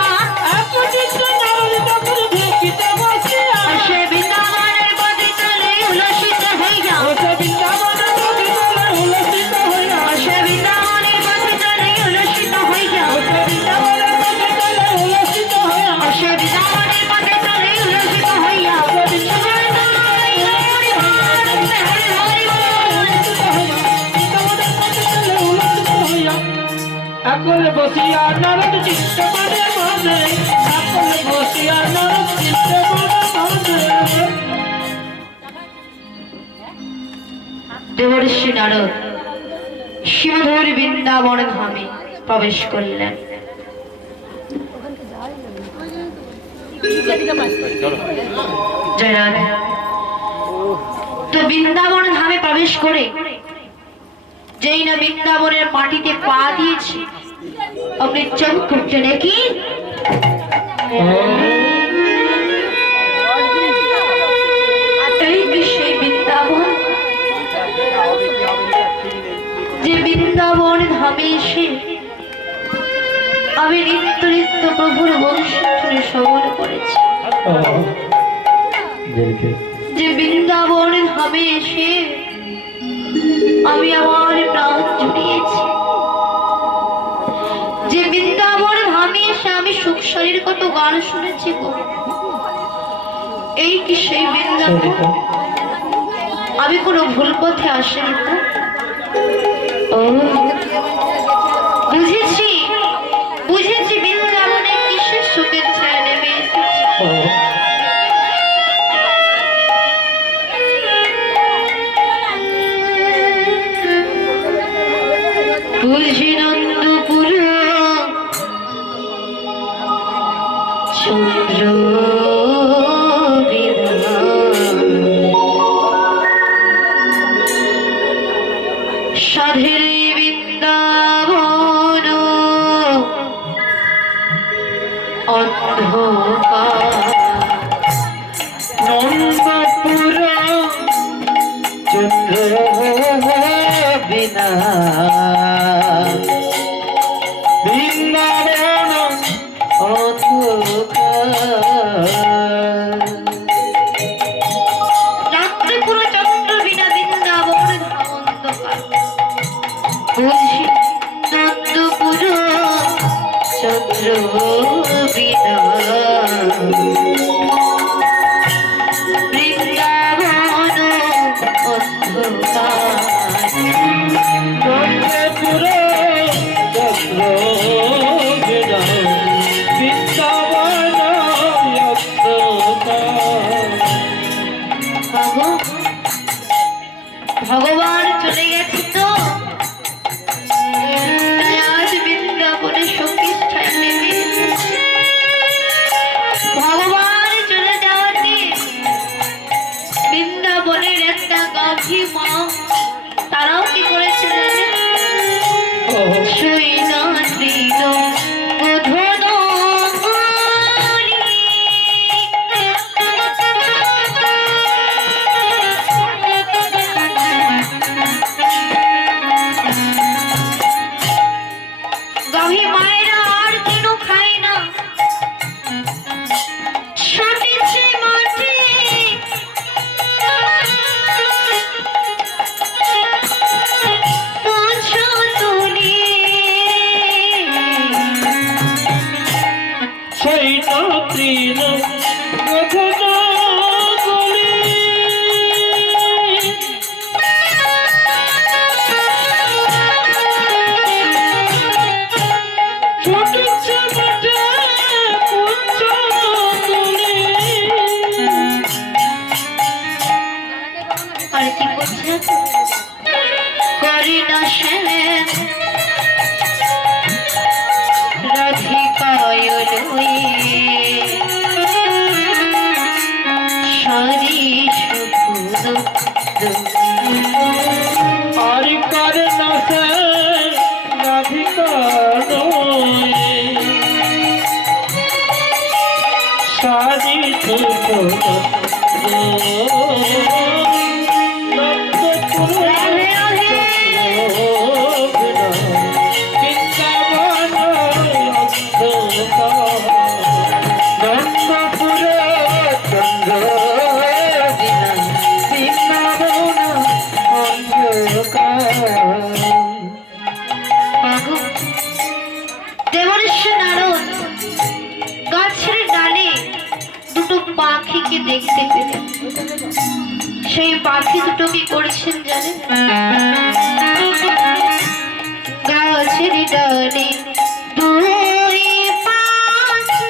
এক চিত্তে নারদ তখন ঢেকিতে বসিয়া, সে বৃন্দাবনের পথে চলে উল্লসিত হইয়া, সে বৃন্দাবনের পথে চলে উল্লসিত হইয়া, সে বৃন্দাবনের পথে চলে উল্লসিত হইয়া, সে বৃন্দাবনের পথে চলে উল্লসিত হইয়া, সে বৃন্দাবনের পথে চলে উল্লসিত হইয়া, আকলে বসিয়া নারদ চিত্তে মনে মনে, আকলে বসিয়া নারদ চিত্তে মনে মনে। দেবর্ষি নারদ শিবধুর বৃন্দাবন ধামে প্রবেশ করলেন। জয়নাথ, তো বৃন্দাবন ধামে প্রবেশ করে যেই না বৃন্দাবনের মাটিতে পা দিয়েছি, আপনি চোখ করতে নাকি? এই কি সেই বৃন্দাবন, যে বৃন্দাবন ধামে এসে আমি নিত্য নিত্য প্রভুর বংশ শুনে শ্রবণ করেছি, যে বৃন্দাবন ধামে এসে আমি আমার প্রাণ জুড়িয়েছি, যে বৃন্দাবন ধামে এসে আমি সুখ শরীর কত গান শুনেছি গো। এই কি সেই বৃন্দাবন? আমি কোনো ভুল পথে আসিনি তো? ও বুঝেছি বুঝেছি, বৃন্দাবনে কিসের সুখের ছায়া নেমে এসেছে। বুঝি নন্দপুর চন্দ্র সাধের বৃন্দাবন অন্ধকার, নন্দপুর চন্দ্র বিনা, বৃন্দাবন অন্ধকার। রাত্রে পুরো চন্দ্র বিনা বৃন্দাবন অন্ধকার। বুঝি নন্দপুর চন্দ্র বিনা, বৃন্দাবন অন্ধকার। নন্দপুর চন্দ্র বিনা, বৃন্দাবন অন্ধকার। ভগবান চলে গেছে তো আজ বৃন্দাবনে শোকের ছায়া নেমে এসেছে। ভগবান চলে যাওয়াতে বৃন্দাবনের একটা গাভী মা তারাও কি করেছে জানে? শুইনা দিল গোধন হরিণ তৃণ গগন গলি ছুটছে মাঠে পুঞ্জ তুলি আর কি করছে করি না সেন রাধিকায় লই সারি সুখ আর করে না সে রাধিকা নয় সারি রাধে রাধে মাগো, দেবর্ষি নারদ গাছের ডালে দুটো পাখিকে দেখতে পেলেন। সেই পাখি দুটো কি করছেন জানেন? গাছের ডালে দুই পাখি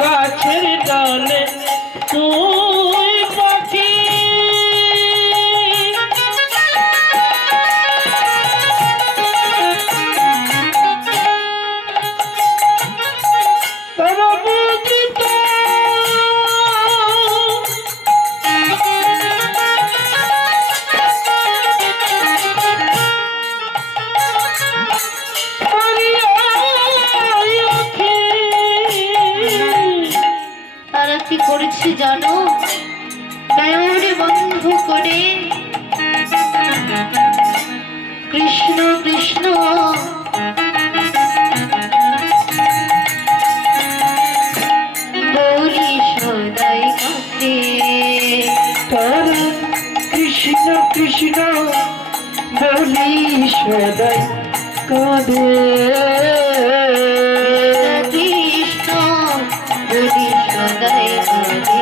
গাছের ডালে তুই পাখি তারা বুঝিত তারা কি করেছে জানো? নয়নে বন্ধ করে কৃষ্ণ কৃষ্ণ বলি সদাই কাঁদে। তারা কৃষ্ণ কৃষ্ণ বলি সদাই কাঁদে কৃষ্ণ বলি সদাই কাঁদে।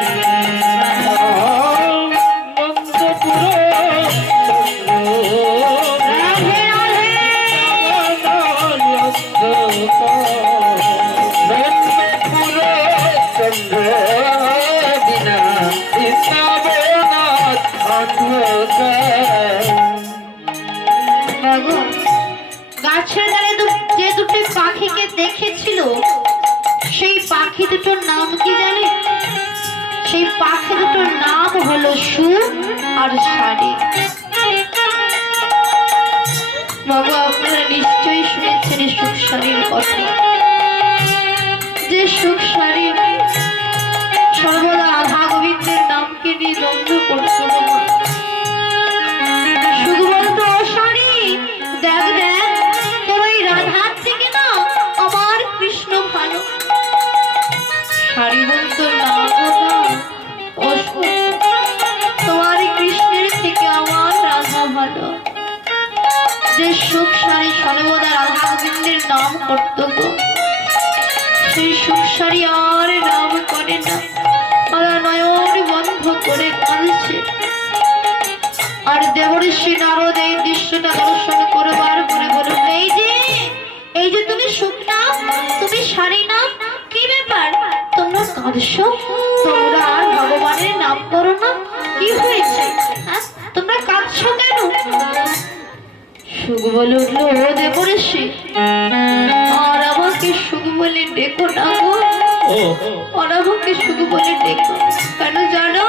রাধে মাগো, গাছের ডালে যে দুটি পাখিকে দেখেছিল সেই পাখি দুটোর নাম কি জানে? সেই পাখি দুটোর নাম হলো সুখ আর শাড়ি। বাবা, আপনারা নিশ্চয়ই শুনেছেন এই সুখ শাড়ির কথা। যে সুখ শাড়ি সর্বদা রাধা গোবিন্দের নামকে নিয়ে দ্বন্দ্ব করতো বাবা। শুধু বলতো, ও শাড়ি দেখ দেখ, তোর ওই রাধার থেকে না আমার কৃষ্ণ ভালো। শাড়ি বলতো, না বাবা, ও তোমার কৃষ্ণের থেকে আমার রাধা ভালো। যে সুখ শাড়ি সর্বদা রাধা গোবিন্দের নাম করতো গো, সেই সুখ শাড়ি আর নাম করে না, আর নয়ন বন্ধ করে কাঁদছে। আর দেবর্ষি নারদ এই দৃশ্যটা দর্শন করবার পরে বলল, এই যে তুমি সুখ নাও, তুমি শাড়ি নাও, কি ব্যাপার তোমরা কাঁদছো? তোমরা আর ভগবানের নাম করো না? কি হয়েছে? তোমরা কাঁদছো কেন? সুখ বলে উঠলো, ও দেবর্ষি, আর আমাকে সুখ বলে ডেকো না গো, আর আমাকে সুখ বলে ডেকো। কেন জানো?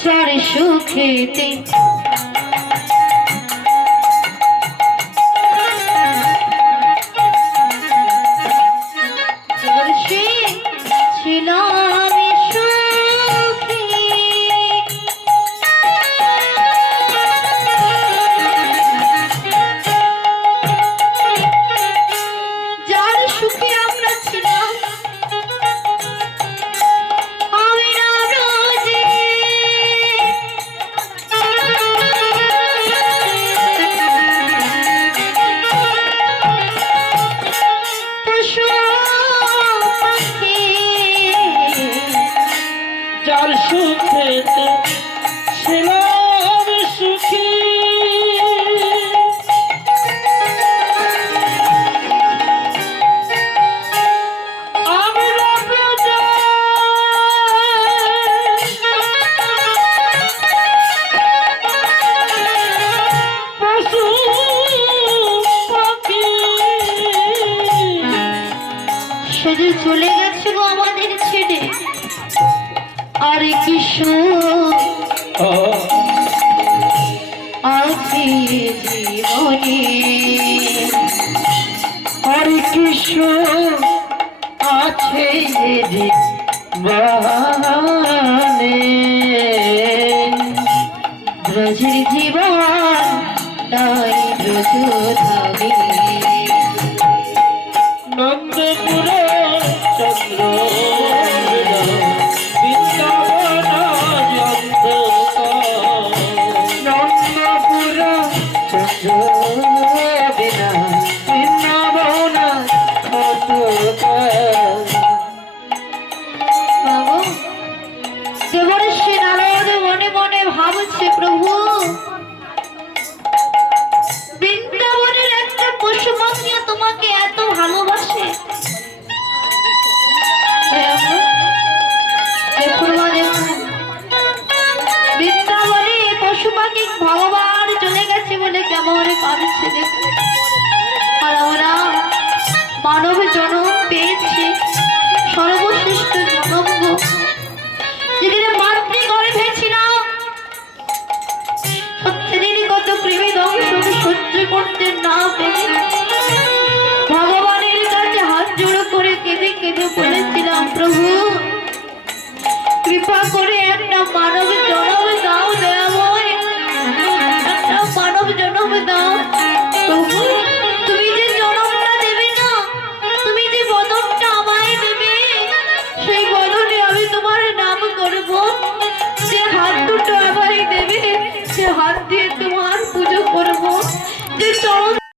যার সুখেতে ছিল আমি সুখ সুখেতে ছিলাম সুখী আমি রাজা পশু পাখি সে যে চলে গেছে গো আমাদের ছেড়ে, আর কি সুখ আছে জীবনে, আর কিশোর আছে জীবনে ব্রজের জীবন নাই ব্রজ ধামে। নন্দপুর চন্দ্র বৃন্দাবন নন্দপুর চন্দ্র বিনা বৃন্দাবন বাবু, দেবর্ষি নারদ মনে মনে ভাবছে, প্রভু বৃন্দাবনের একটা পশু পাখি তোমাকে এত ভালোবাসে। দেখুন মা, দেখুন, বৃন্দাবনে পশু পাখি ভগবান চলে গেছে বলে কেমন কাঁদছে দেখুন। আর আমরা মানব জন্ম পেয়েছি, সর্বশ্রেষ্ঠ জনম গো। যেদিন মাতৃগর্ভে ছিলাম সেদিন কত কৃমি দংশন সহ্য করতে না পেরে ভগবানের কাছে হাত জোড়ো করে কেঁদে কেঁদে বলেছিলাম, প্রভু কৃপা করে একটা মানব জন্ম দাও, দয়াময় একটা মানব জন্ম দাও। প্রভু তুমি যে জন্মটা দেবে না, তুমি যে বদনটা আমায় দেবে, সেই বদনে আমি তোমার নাম করব। যে হাত দুটো আমায় দেবে, সে হাত দিয়ে তোমার পুজো করব। যে চরণ